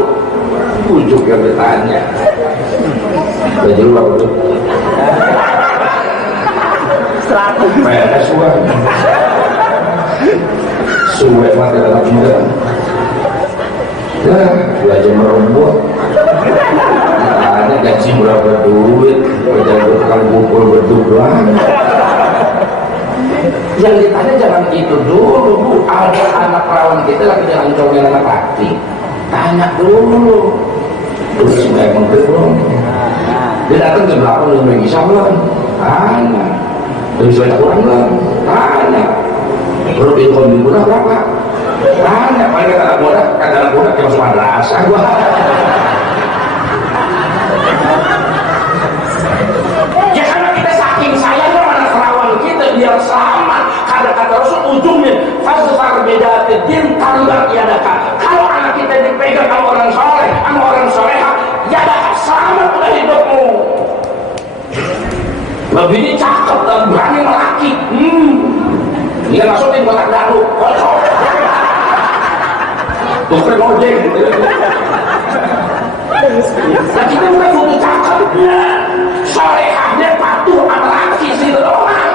ujuk yang bertanya baju apa tuh PNS suwe mati dalam muda belajar merombok ada gaji berapa duit belajar tukang kumpul berdua. Yang ditanya jangan itu dulu, Bu. Ada anak perawan kita lagi jalan cowoknya anak laki, tanya dulu terus supaya menggerung. Dia datang jam 8 belum lagi belum? Tanya terus banyak kurang belum? Tanya baru income di bulan berapa? Tanya paling kata anak muda yang masuk madrasah gua. Ya karena kita saking sayangnya anak perawan kita biar sama. Kata Rasul ujungnya fasfar bidatil tambah yadaka. Kalau anak kita dipegang sama orang soleh, sama orang soleha, yadaka selamat udah hidupmu. Lebih ini cakep dan berani melaki. Dia masukin kotak daru, kocok. Tukar ngojek. Nah kita bukan butuh cakepnya, solehahnya patuh sama laki sih doang.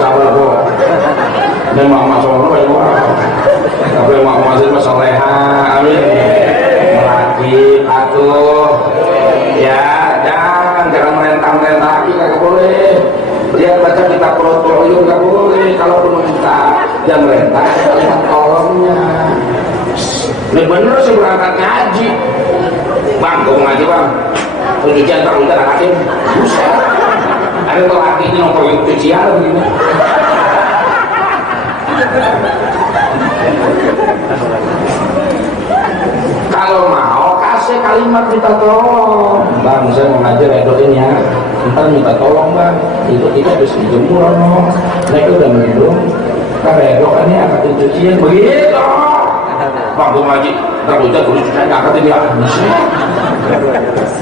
Sabar kok. Ini mama soalnya banyak orang. Tapi mama masih soleha, amin. Melaki, patuh. Ya, jangan merentang-merentang laki, kagak boleh. Dia baca kitab Qur'an nggak boleh. Kalau pun minta, jangan merentang. Tolongnya. Ini bener sih berangkat ngaji. Bang, kau ngaji bang, pencucian terlalu anak hakim, buset. Ada lelaki ini nongkrong cucian begini. Kalau mau kasih kalimat minta tolong, bang saya mau ngajar edoin ya, ntar minta tolong bang, itu kita bisa dijemur no, mereka udah minum, karena edokannya angkatin cucian begitu, bang gue ngaji, ntar hujan terus cucian angkatin dia,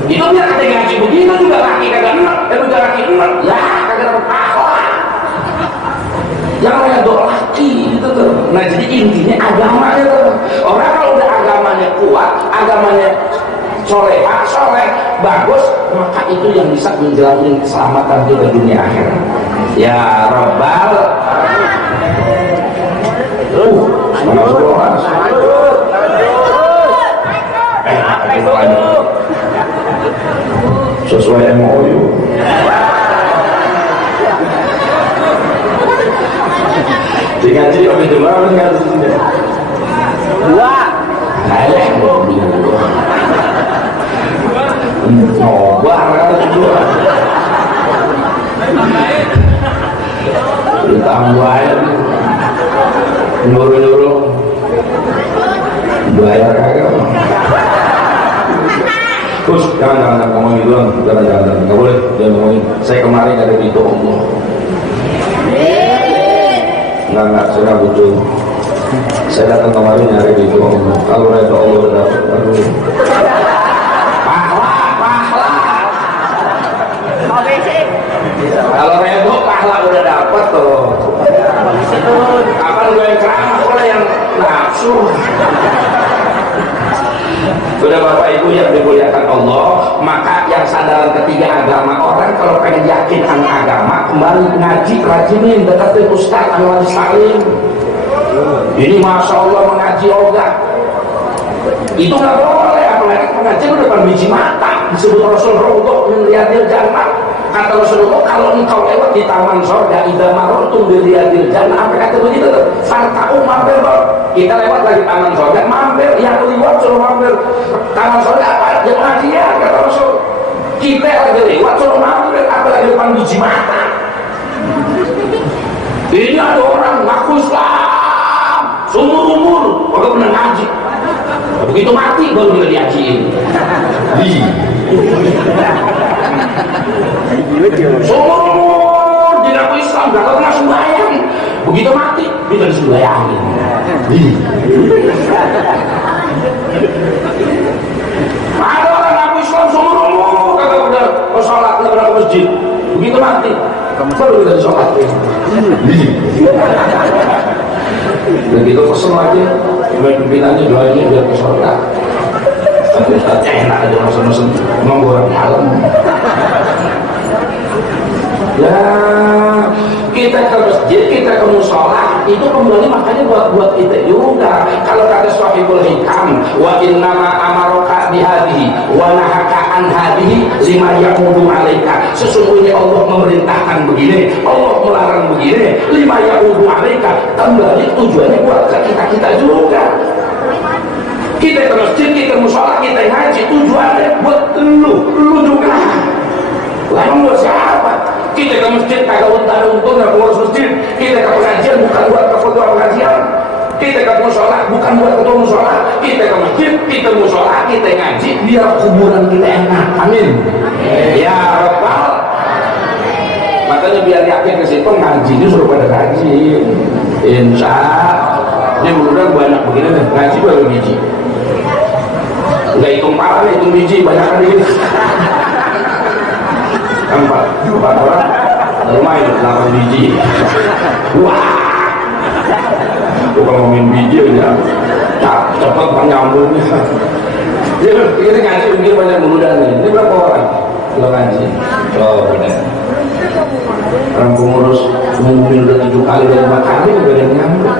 itu biar kata ngaji begitu juga laki kagak enak, udah laki enak, ya kagak dapat pahala. Yang namanya doa laki itu tuh. Nah jadi intinya agama itu. Orang kalau udah agamanya kuat, agamanya soleh, bagus, maka itu yang bisa menjamin keselamatan kita dunia akhirat. Ya Rabbal. Sesuai MOU. Ngaji apa itu malah ngaji dua alah nyoba kan dua ditambahin nyuruh bayar kagak terus jangan ngomongin doang jangan nggak boleh jangan ngomongin saya kemarin ada di toko enggak, saya nggak butuh. Saya datang kemarin nyari di itu. Kalau itu Allah udah dapat, aduh. Pahala. Kalau itu pahala udah dapat tuh. Kapan gue yang ceramah, gue yang nafsu. Sudah Bapak Ibu yang dimuliakan Allah, maka yang sadaran ketiga agama orang kalau pengen yakin akan agama kembali ngaji rajinin deketin Ustaz Anwar Salim. Ini Masya Allah mengaji ogah itu nggak boleh, apalagi pengajian udah depan biji mata disebut Rasul Raudhah min riyadil jannah. Kata Rasulullah kalau engkau lewat di taman surga idza marartum bi riyadil jannah, apa kata begitu tuh? Farta'u mampir kita lewat lagi taman surga mampir, yang lewat suruh mampir taman surga apa? Yang pengajian kata Rasul. Kita lagi lewat suruh mampir, apalagi depan biji mata. Ini ada orang ngaku Islam seumur umur kagak pernah ngaji, begitu mati baru dia diajiin. Seumur umur di ngaku Islam gak pernah sembahyang, begitu mati dia disembayangin. Ada orang ngaku Islam seumur umur kagak pernah sholat, gak pernah ke masjid, begitu mati baru kita sholat. Begitu pesen lagi pimpinannya doanya biar ke surga. Tapi Ustaznya enak aja mesen-mesen emang orang dalam. Ya kita ke masjid, kita ke musola itu kembali makanya buat kita juga. Kalau kata Sahibul Hikam wa innama amaraka bihadihi wa nahaka an hadihi lima yaqudu alaika, sesungguhnya Allah memerintahkan begini, Allah melarang begini, lima yaqudu alaika, kembali tujuannya buat kita juga. Kita ke masjid, kita ke musola, kita ngaji, tujuannya buat lu juga. Lalu buat siapa? Kita ke masjid kagak untung nggak ngurus masjid. Kita ke pengajian bukan buat ketua pengajian. Kita ke musola bukan buat ketua musola. Kita ke masjid, kita musola, kita ngaji biar kuburan kita enak. Amin. Ya Rabbal. Makanya biar yakin ke situ ngaji itu suruh pada ngaji. Insya Allah. Ini mudah-mudahan banyak begini nih. Ngaji baru biji. Nggak hitung parah nih, hitung biji banyak kan dikit. Empat orang lumayan 8 biji. Wah, itu kalau ngomongin biji aja cepat nyambungnya. Kita ngaji mungkin banyak mudah nih. Ini berapa orang lo ngaji? Oh benar. Orang pengurus ngumumin udah 7 kali dan 5 kali udah ada yang nyambung.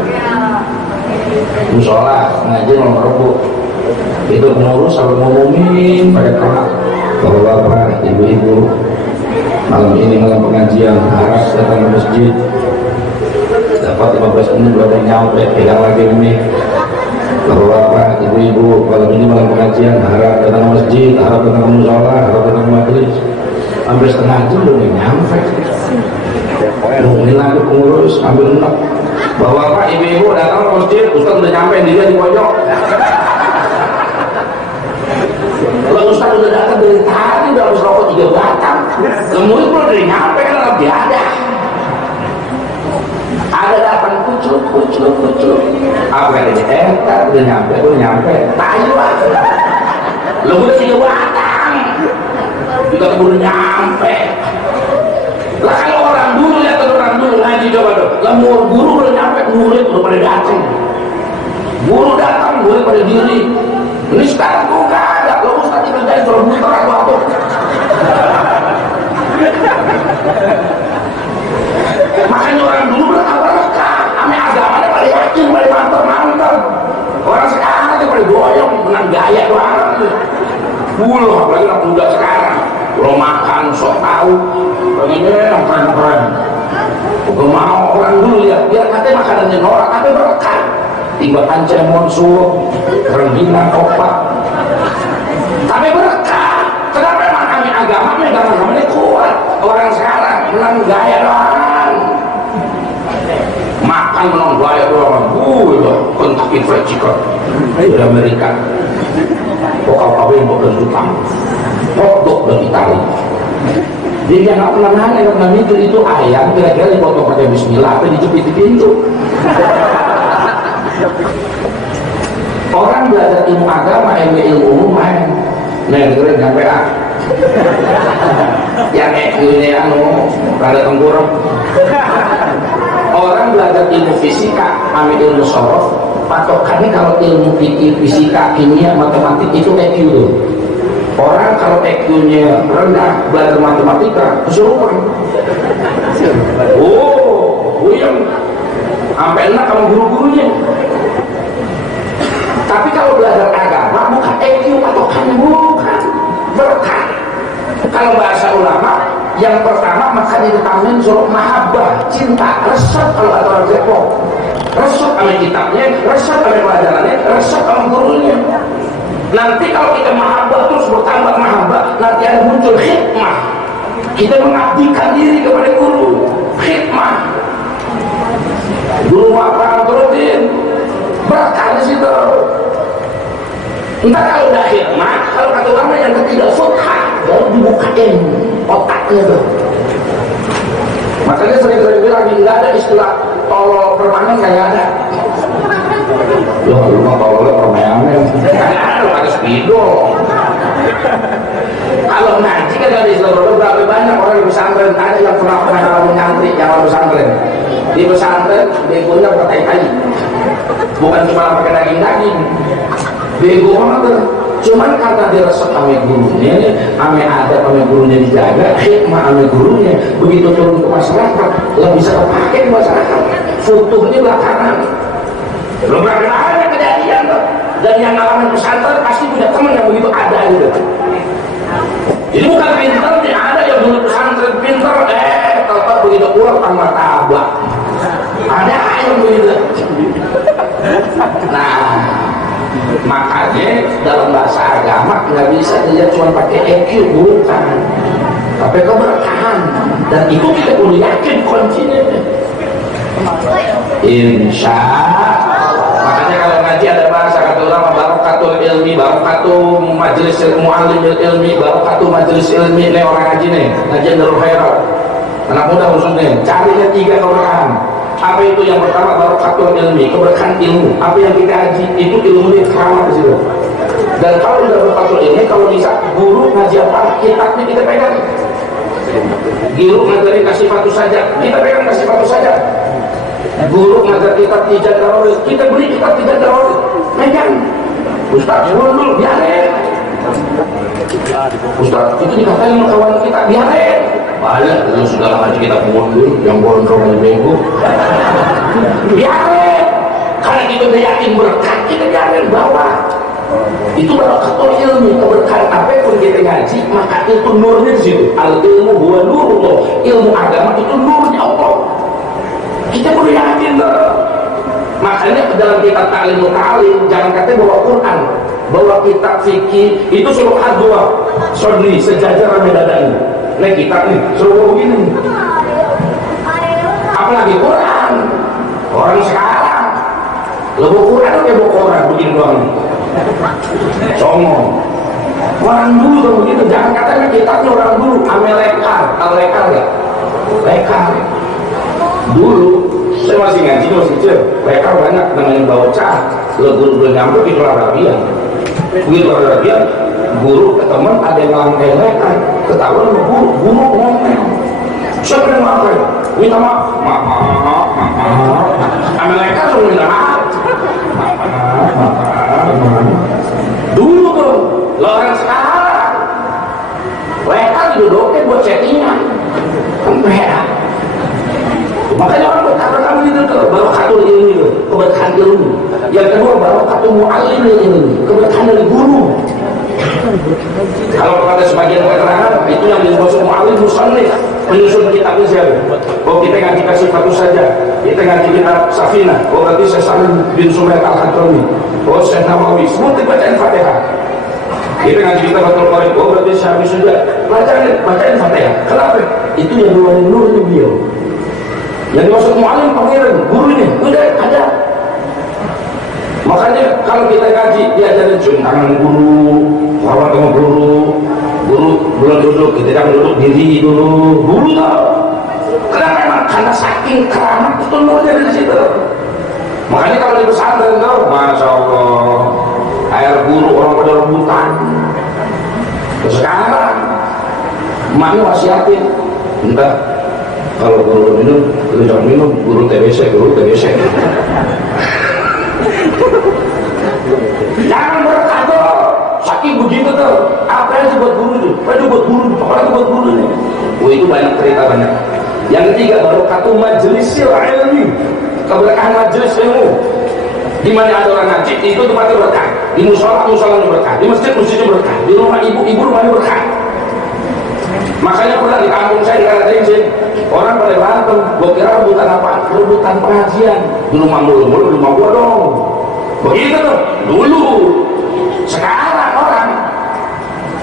Musola ngaji nomor rebu. Itu pengurus selalu ngumumin pada bapak-bapak, ibu-ibu, malam ini malam pengajian harus datang ke masjid, dapat 15 menit udah nyampe, pegang lagi ini. Bapak-bapak, ibu-ibu, malam ini malam pengajian harap datang ke masjid, harap datang ke musola, harap datang ke majelis. Hampir setengah jam udah nyampe. Ini lagi pengurus ambil enak Bapak ibu-ibu datang ke masjid, Ustaz udah nyampe dia di pojok. Kalau Ustaz udah datang dari tadi udah harus rokok 3 batang, kemudian belum dari nyampe kan lebih ada. Ada datang kucuk. Apa katanya? Tak udah nyampe. Tahu lah. Lo udah 3 batang, juga baru nyampe. Lah kalau orang dulu ngaji coba dong. Lah guru udah nyampe, murid udah pada datang. Guru datang, murid pada diri. Ini sekarang kok nggak ada. Lo Ustaz itu jadi suruh muter atau apa? Makanya orang dulu berkah, kami agamanya pada yakin, pada mantap. Orang sekarang aja pada goyong, menang gaya doang. Apalagi anak muda sekarang, lo makan sok tahu, begini yang keren. Gue mau orang dulu lihat, biar katanya makanannya norak, tapi berkah. Timbangan cemon suruh, rengginang kopak, tapi berkah. Kenapa emang kami agamanya kuat? Orang sekarang menang gaya doang. Makan menang gaya doang. Kentucky Fried Chicken dari Amerika. Pokal yang bukan Jepang, hotdog dari Itali. Dia nggak pernah nanya, nggak pernah mikir itu ayam kira-kira dipotong pakai bismillah apa dijepit di pintu. Orang belajar ilmu agama, ilmu umum main. Nih, kira nyampe ah. Yang ini pada tengkurap. Orang belajar ilmu fisika, ambil ilmu sorof, patokannya kalau ilmu fisika, kimia, matematik itu EQ tuh. Orang kalau EQ-nya rendah, belajar matematika, kesurupan. Yang sampai enak sama guru-gurunya. Tapi kalau belajar agama, bukan EQ patokannya, bukan berkah. Kalau bahasa ulama, yang pertama makanya ditamin suruh mahabbah, cinta, resep kalau kata orang Depok. Resep sama kitabnya, resep sama pelajarannya, resep sama gurunya. Nanti kalau kita mahabbah terus bertambah mahabbah, nanti ada muncul hikmah. Kita mengabdikan diri kepada guru, hikmah. Guru apa terusin, berkah di situ. Entah kalau udah hikmah, kalau kata ulama yang ketiga futhah, baru dibukain otaknya tuh. Makanya sering-sering bilang nggak ada istilah tolol permanen, nggak ada. Lu mah tololnya permanen, kan ada pakai spidol. Kalau ngaji kan ada istilah berapa banyak orang di pesantren, ada yang pernah ngalamin ngantri yang orang pesantren. Di pesantren begonya pakai kayu, bukan cuma pakai daging-daging. Bego banget tuh. Cuman karena dia resep sama gurunya, sama adab sama gurunya dijaga, hikmah sama gurunya, begitu turun ke masyarakat, lah bisa terpakai di masyarakat. Futuhnya belakangan. Belum pernah ada kejadian tuh. Dan yang ngalamin pesantren pasti punya teman yang begitu ada gitu. Jadi bukan pintar, ada yang dulu pesantren pintar, tetap begitu kurang tanpa tabak. Ada yang begitu. Nah, makanya dalam bahasa agama nggak bisa dilihat cuma pakai EQ, bukan, tapi keberkahan. Dan itu kita perlu yakin kuncinya. Insya Allah. Makanya kalau ngaji ada bahasa kata ulama barokatul ilmi, barokatul majelis mu'alim ilmi, barokatul majelis ilmi. Ini orang ngaji nih, ngajian Darul Khairat, anak muda khususnya, carinya 3 keberkahan. Apa itu? Yang pertama barokatul ilmi, keberkahan ilmu. Apa yang kita ngaji itu ilmunya keramat di situ. Dan kalau sudah barokatul ilmi, kalau bisa guru ngaji apa kitabnya kita pegang. Guru ngajarin kasih fatu saja, kita pegang kasih fatu saja. Guru ngajar kitab Tijat Daroris, kita beli kitab Tijat Daroris, pegang. Ustaz dulu biarin. Ustaz itu dikatain sama kawan kita, biarin. Balik, itu sudah ngaji kita mundur, yang gondrong yang bego. Biarin. Karena kita udah yakin berkat, kita biarin bawa. Itu barokatul ilmi, keberkahan apapun kita ngaji, maka itu nurnya di situ. Al ilmu huwa nurullah. Ilmu agama itu nurnya Allah. Kita perlu yakin loh. Makanya dalam kitab Ta'limul Ta'lim jangan katanya bawa Quran, bawa kitab fikih, itu suruh hadwa sodri sejajar rame dadanya. Nah kitab nih suruh begini, apalagi Quran. Orang Orang dulu tuh begitu, jangan katanya kitabnya orang dulu. Amelekar, lekar ya, lekar. Dulu saya masih ngaji masih kecil, lekar banyak namanya baucah. Guru nyampe di Arabian, begitu Arabian, guru ke teman ada yang langkai lekar, ketahuan guru ngomel. Siapa yang langkai? Minta maaf, maaf. Amelekar suruh minta maaf. Dulu tuh, orang sekarang lekar diduduknya buat settingan ya. Makanya orang berkata kami itu barokatul ilmi, keberkahan ilmu. Yang kedua barokatul mu'allim ini, keberkahan dari guru. Kalau pada sebagian keterangan itu yang dimaksud mu'allim musannif, menyusun kitabnya siapa? Oh kita ngaji kasih satu saja, kita ngaji kitab Safinah. Oh berarti saya Salim bin Sumayyah Al-Hadrami. Oh Syekh Nawawi, semua dibacain Fatihah. Kita ngaji kitab Fathul Qorib. Oh berarti Syafi'i sudah bacain Fatihah. Kenapa? Itu yang nurnya beliau. Yang dimaksud mu'alim pangeran, gurunya, udah ada. Makanya kalau kita ngaji diajarin cium tangan guru, hormat sama guru belum duduk, kita kan duduk diri dulu, guru tau. Kenapa memang? Karena saking keramat itu nurnya dari situ. Makanya kalau di pesantren tau, masya Allah, air guru orang pada rebutan. Sekarang, emaknya wasiatin, entah. Kalau guru minum, lu jangan minum, guru TBC. Jangan berkata, saking begitu tuh, apa yang buat guru itu? Apa buat guru? Apa buat guru nih? Oh itu banyak cerita banyak. Yang ketiga baru kata majlisil ilmi, keberkahan majelis ilmu. Di mana ada orang ngaji, itu tempatnya berkah. Di musola berkah, di masjidnya berkah, di rumah ibu rumahnya berkah. Makanya pernah di kampung saya dikatakan sih, orang pada berantem, gua kira rebutan apa? Rebutan pengajian. Di rumah mulu, di rumah gua dong. Begitu tuh, dulu. Sekarang orang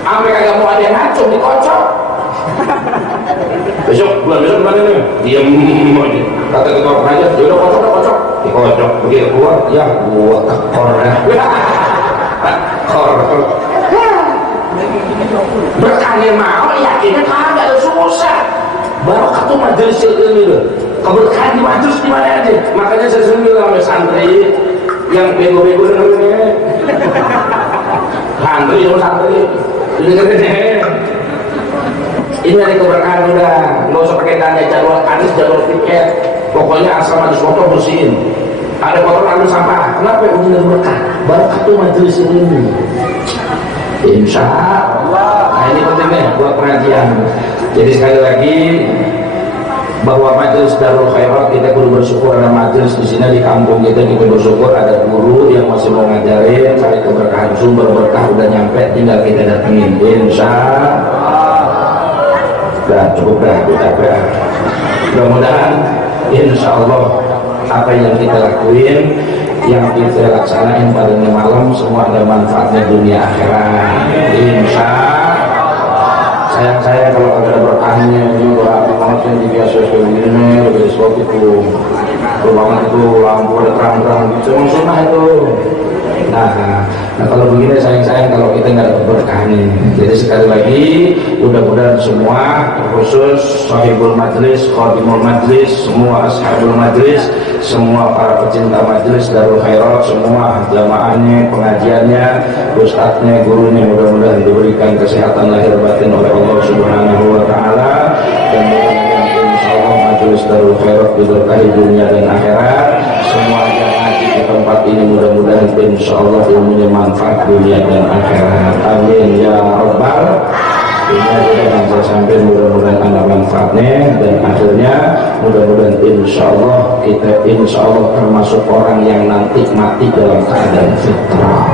sampai kagak mau ada yang ngacung, dikocok. Besok gimana nih? Diam aja. Kata ketua pengajian, ya udah kocok. Dikocok, begitu keluar, ya gua tekor ya. Tekor. Berkahnya mau, yakinnya kagak susah. Barokah tuh majelis ilmu itu. Keberkahan di majelis di mana aja. Makanya saya sering bilang sama santri yang bego-bego dengerin. Santri. Dengerin. Ini ada keberkahan udah. Nggak usah pakai tanda jadwal tiket. Pokoknya asal ada foto bersihin. Ada kotor ambil sampah. Kenapa? Udah berkah. Barokah tuh majelis ilmu. Insya Allah. Nah ini pentingnya buat pengajian. Jadi sekali lagi bahwa majelis Darul Khairat kita perlu bersyukur ada majelis di sini di kampung kita bersyukur ada guru yang masih mau ngajarin cari keberkahan sumber berkah udah nyampe tinggal kita datengin. Insya Allah. Cukup kita mudah-mudahan Insya Allah apa yang kita lakuin yang kita laksanain pada malam semua ada manfaatnya dunia akhirat. Insya Allah. Saya kalau ada berkahnya juga banget yang biasa ini lebih sesuatu itu ruangan itu lampu ada terang-terang gitu sunnah itu. Nah kalau begini sayang kalau kita nggak dapat berkahnya. Jadi sekali lagi mudah-mudahan semua khusus sahibul majlis, khadimul majlis, semua ashabul majlis, semua para pecinta majlis Darul Khairat, semua jamaahnya, pengajiannya, ustadznya, gurunya mudah-mudahan diberikan kesehatan lahir batin oleh Allah Subhanahu wa taala dan mudah-mudahan insyaallah majlis Darul Khairat diberkahi dunia dan akhirat. Semua yang ngaji di tempat ini mudah-mudahan insyaallah ilmunya manfaat dunia dan akhirat. Amin ya rabbal. Ini yang saya sampaikan mudah-mudahan ada manfaatnya dan akhirnya mudah-mudahan insyaallah kita insyaallah termasuk orang yang nanti mati dalam keadaan fitrah.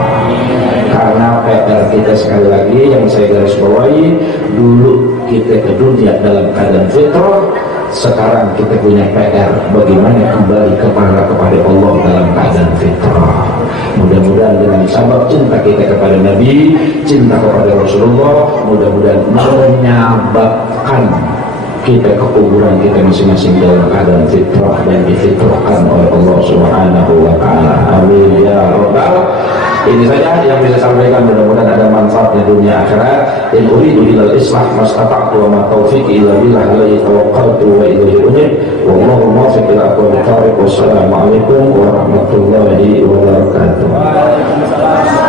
Karena PR kita sekali lagi yang saya garis bawahi, dulu kita ke dunia dalam keadaan fitrah, sekarang kita punya PR bagaimana kembali kepada Allah dalam keadaan fitrah. Mudah-mudahan dengan sabab cinta kita kepada Nabi, cinta kepada Rasulullah, mudah-mudahan menyebabkan kita ke kuburan kita masing-masing dalam keadaan fitrah dan difitrahkan oleh Allah Subhanahu wa taala. Amin ya rabbal Ini saja yang bisa sampaikan, mudah-mudahan ada manfaatnya dunia akhirat. In uridu ilal islah mastata'tu wa ma taufiqi illa billah alaihi tawakkaltu wa ilaihi unib. Wallahu muwaffiq ila aqwamit thariq. Wassalamualaikum warahmatullahi wabarakatuh.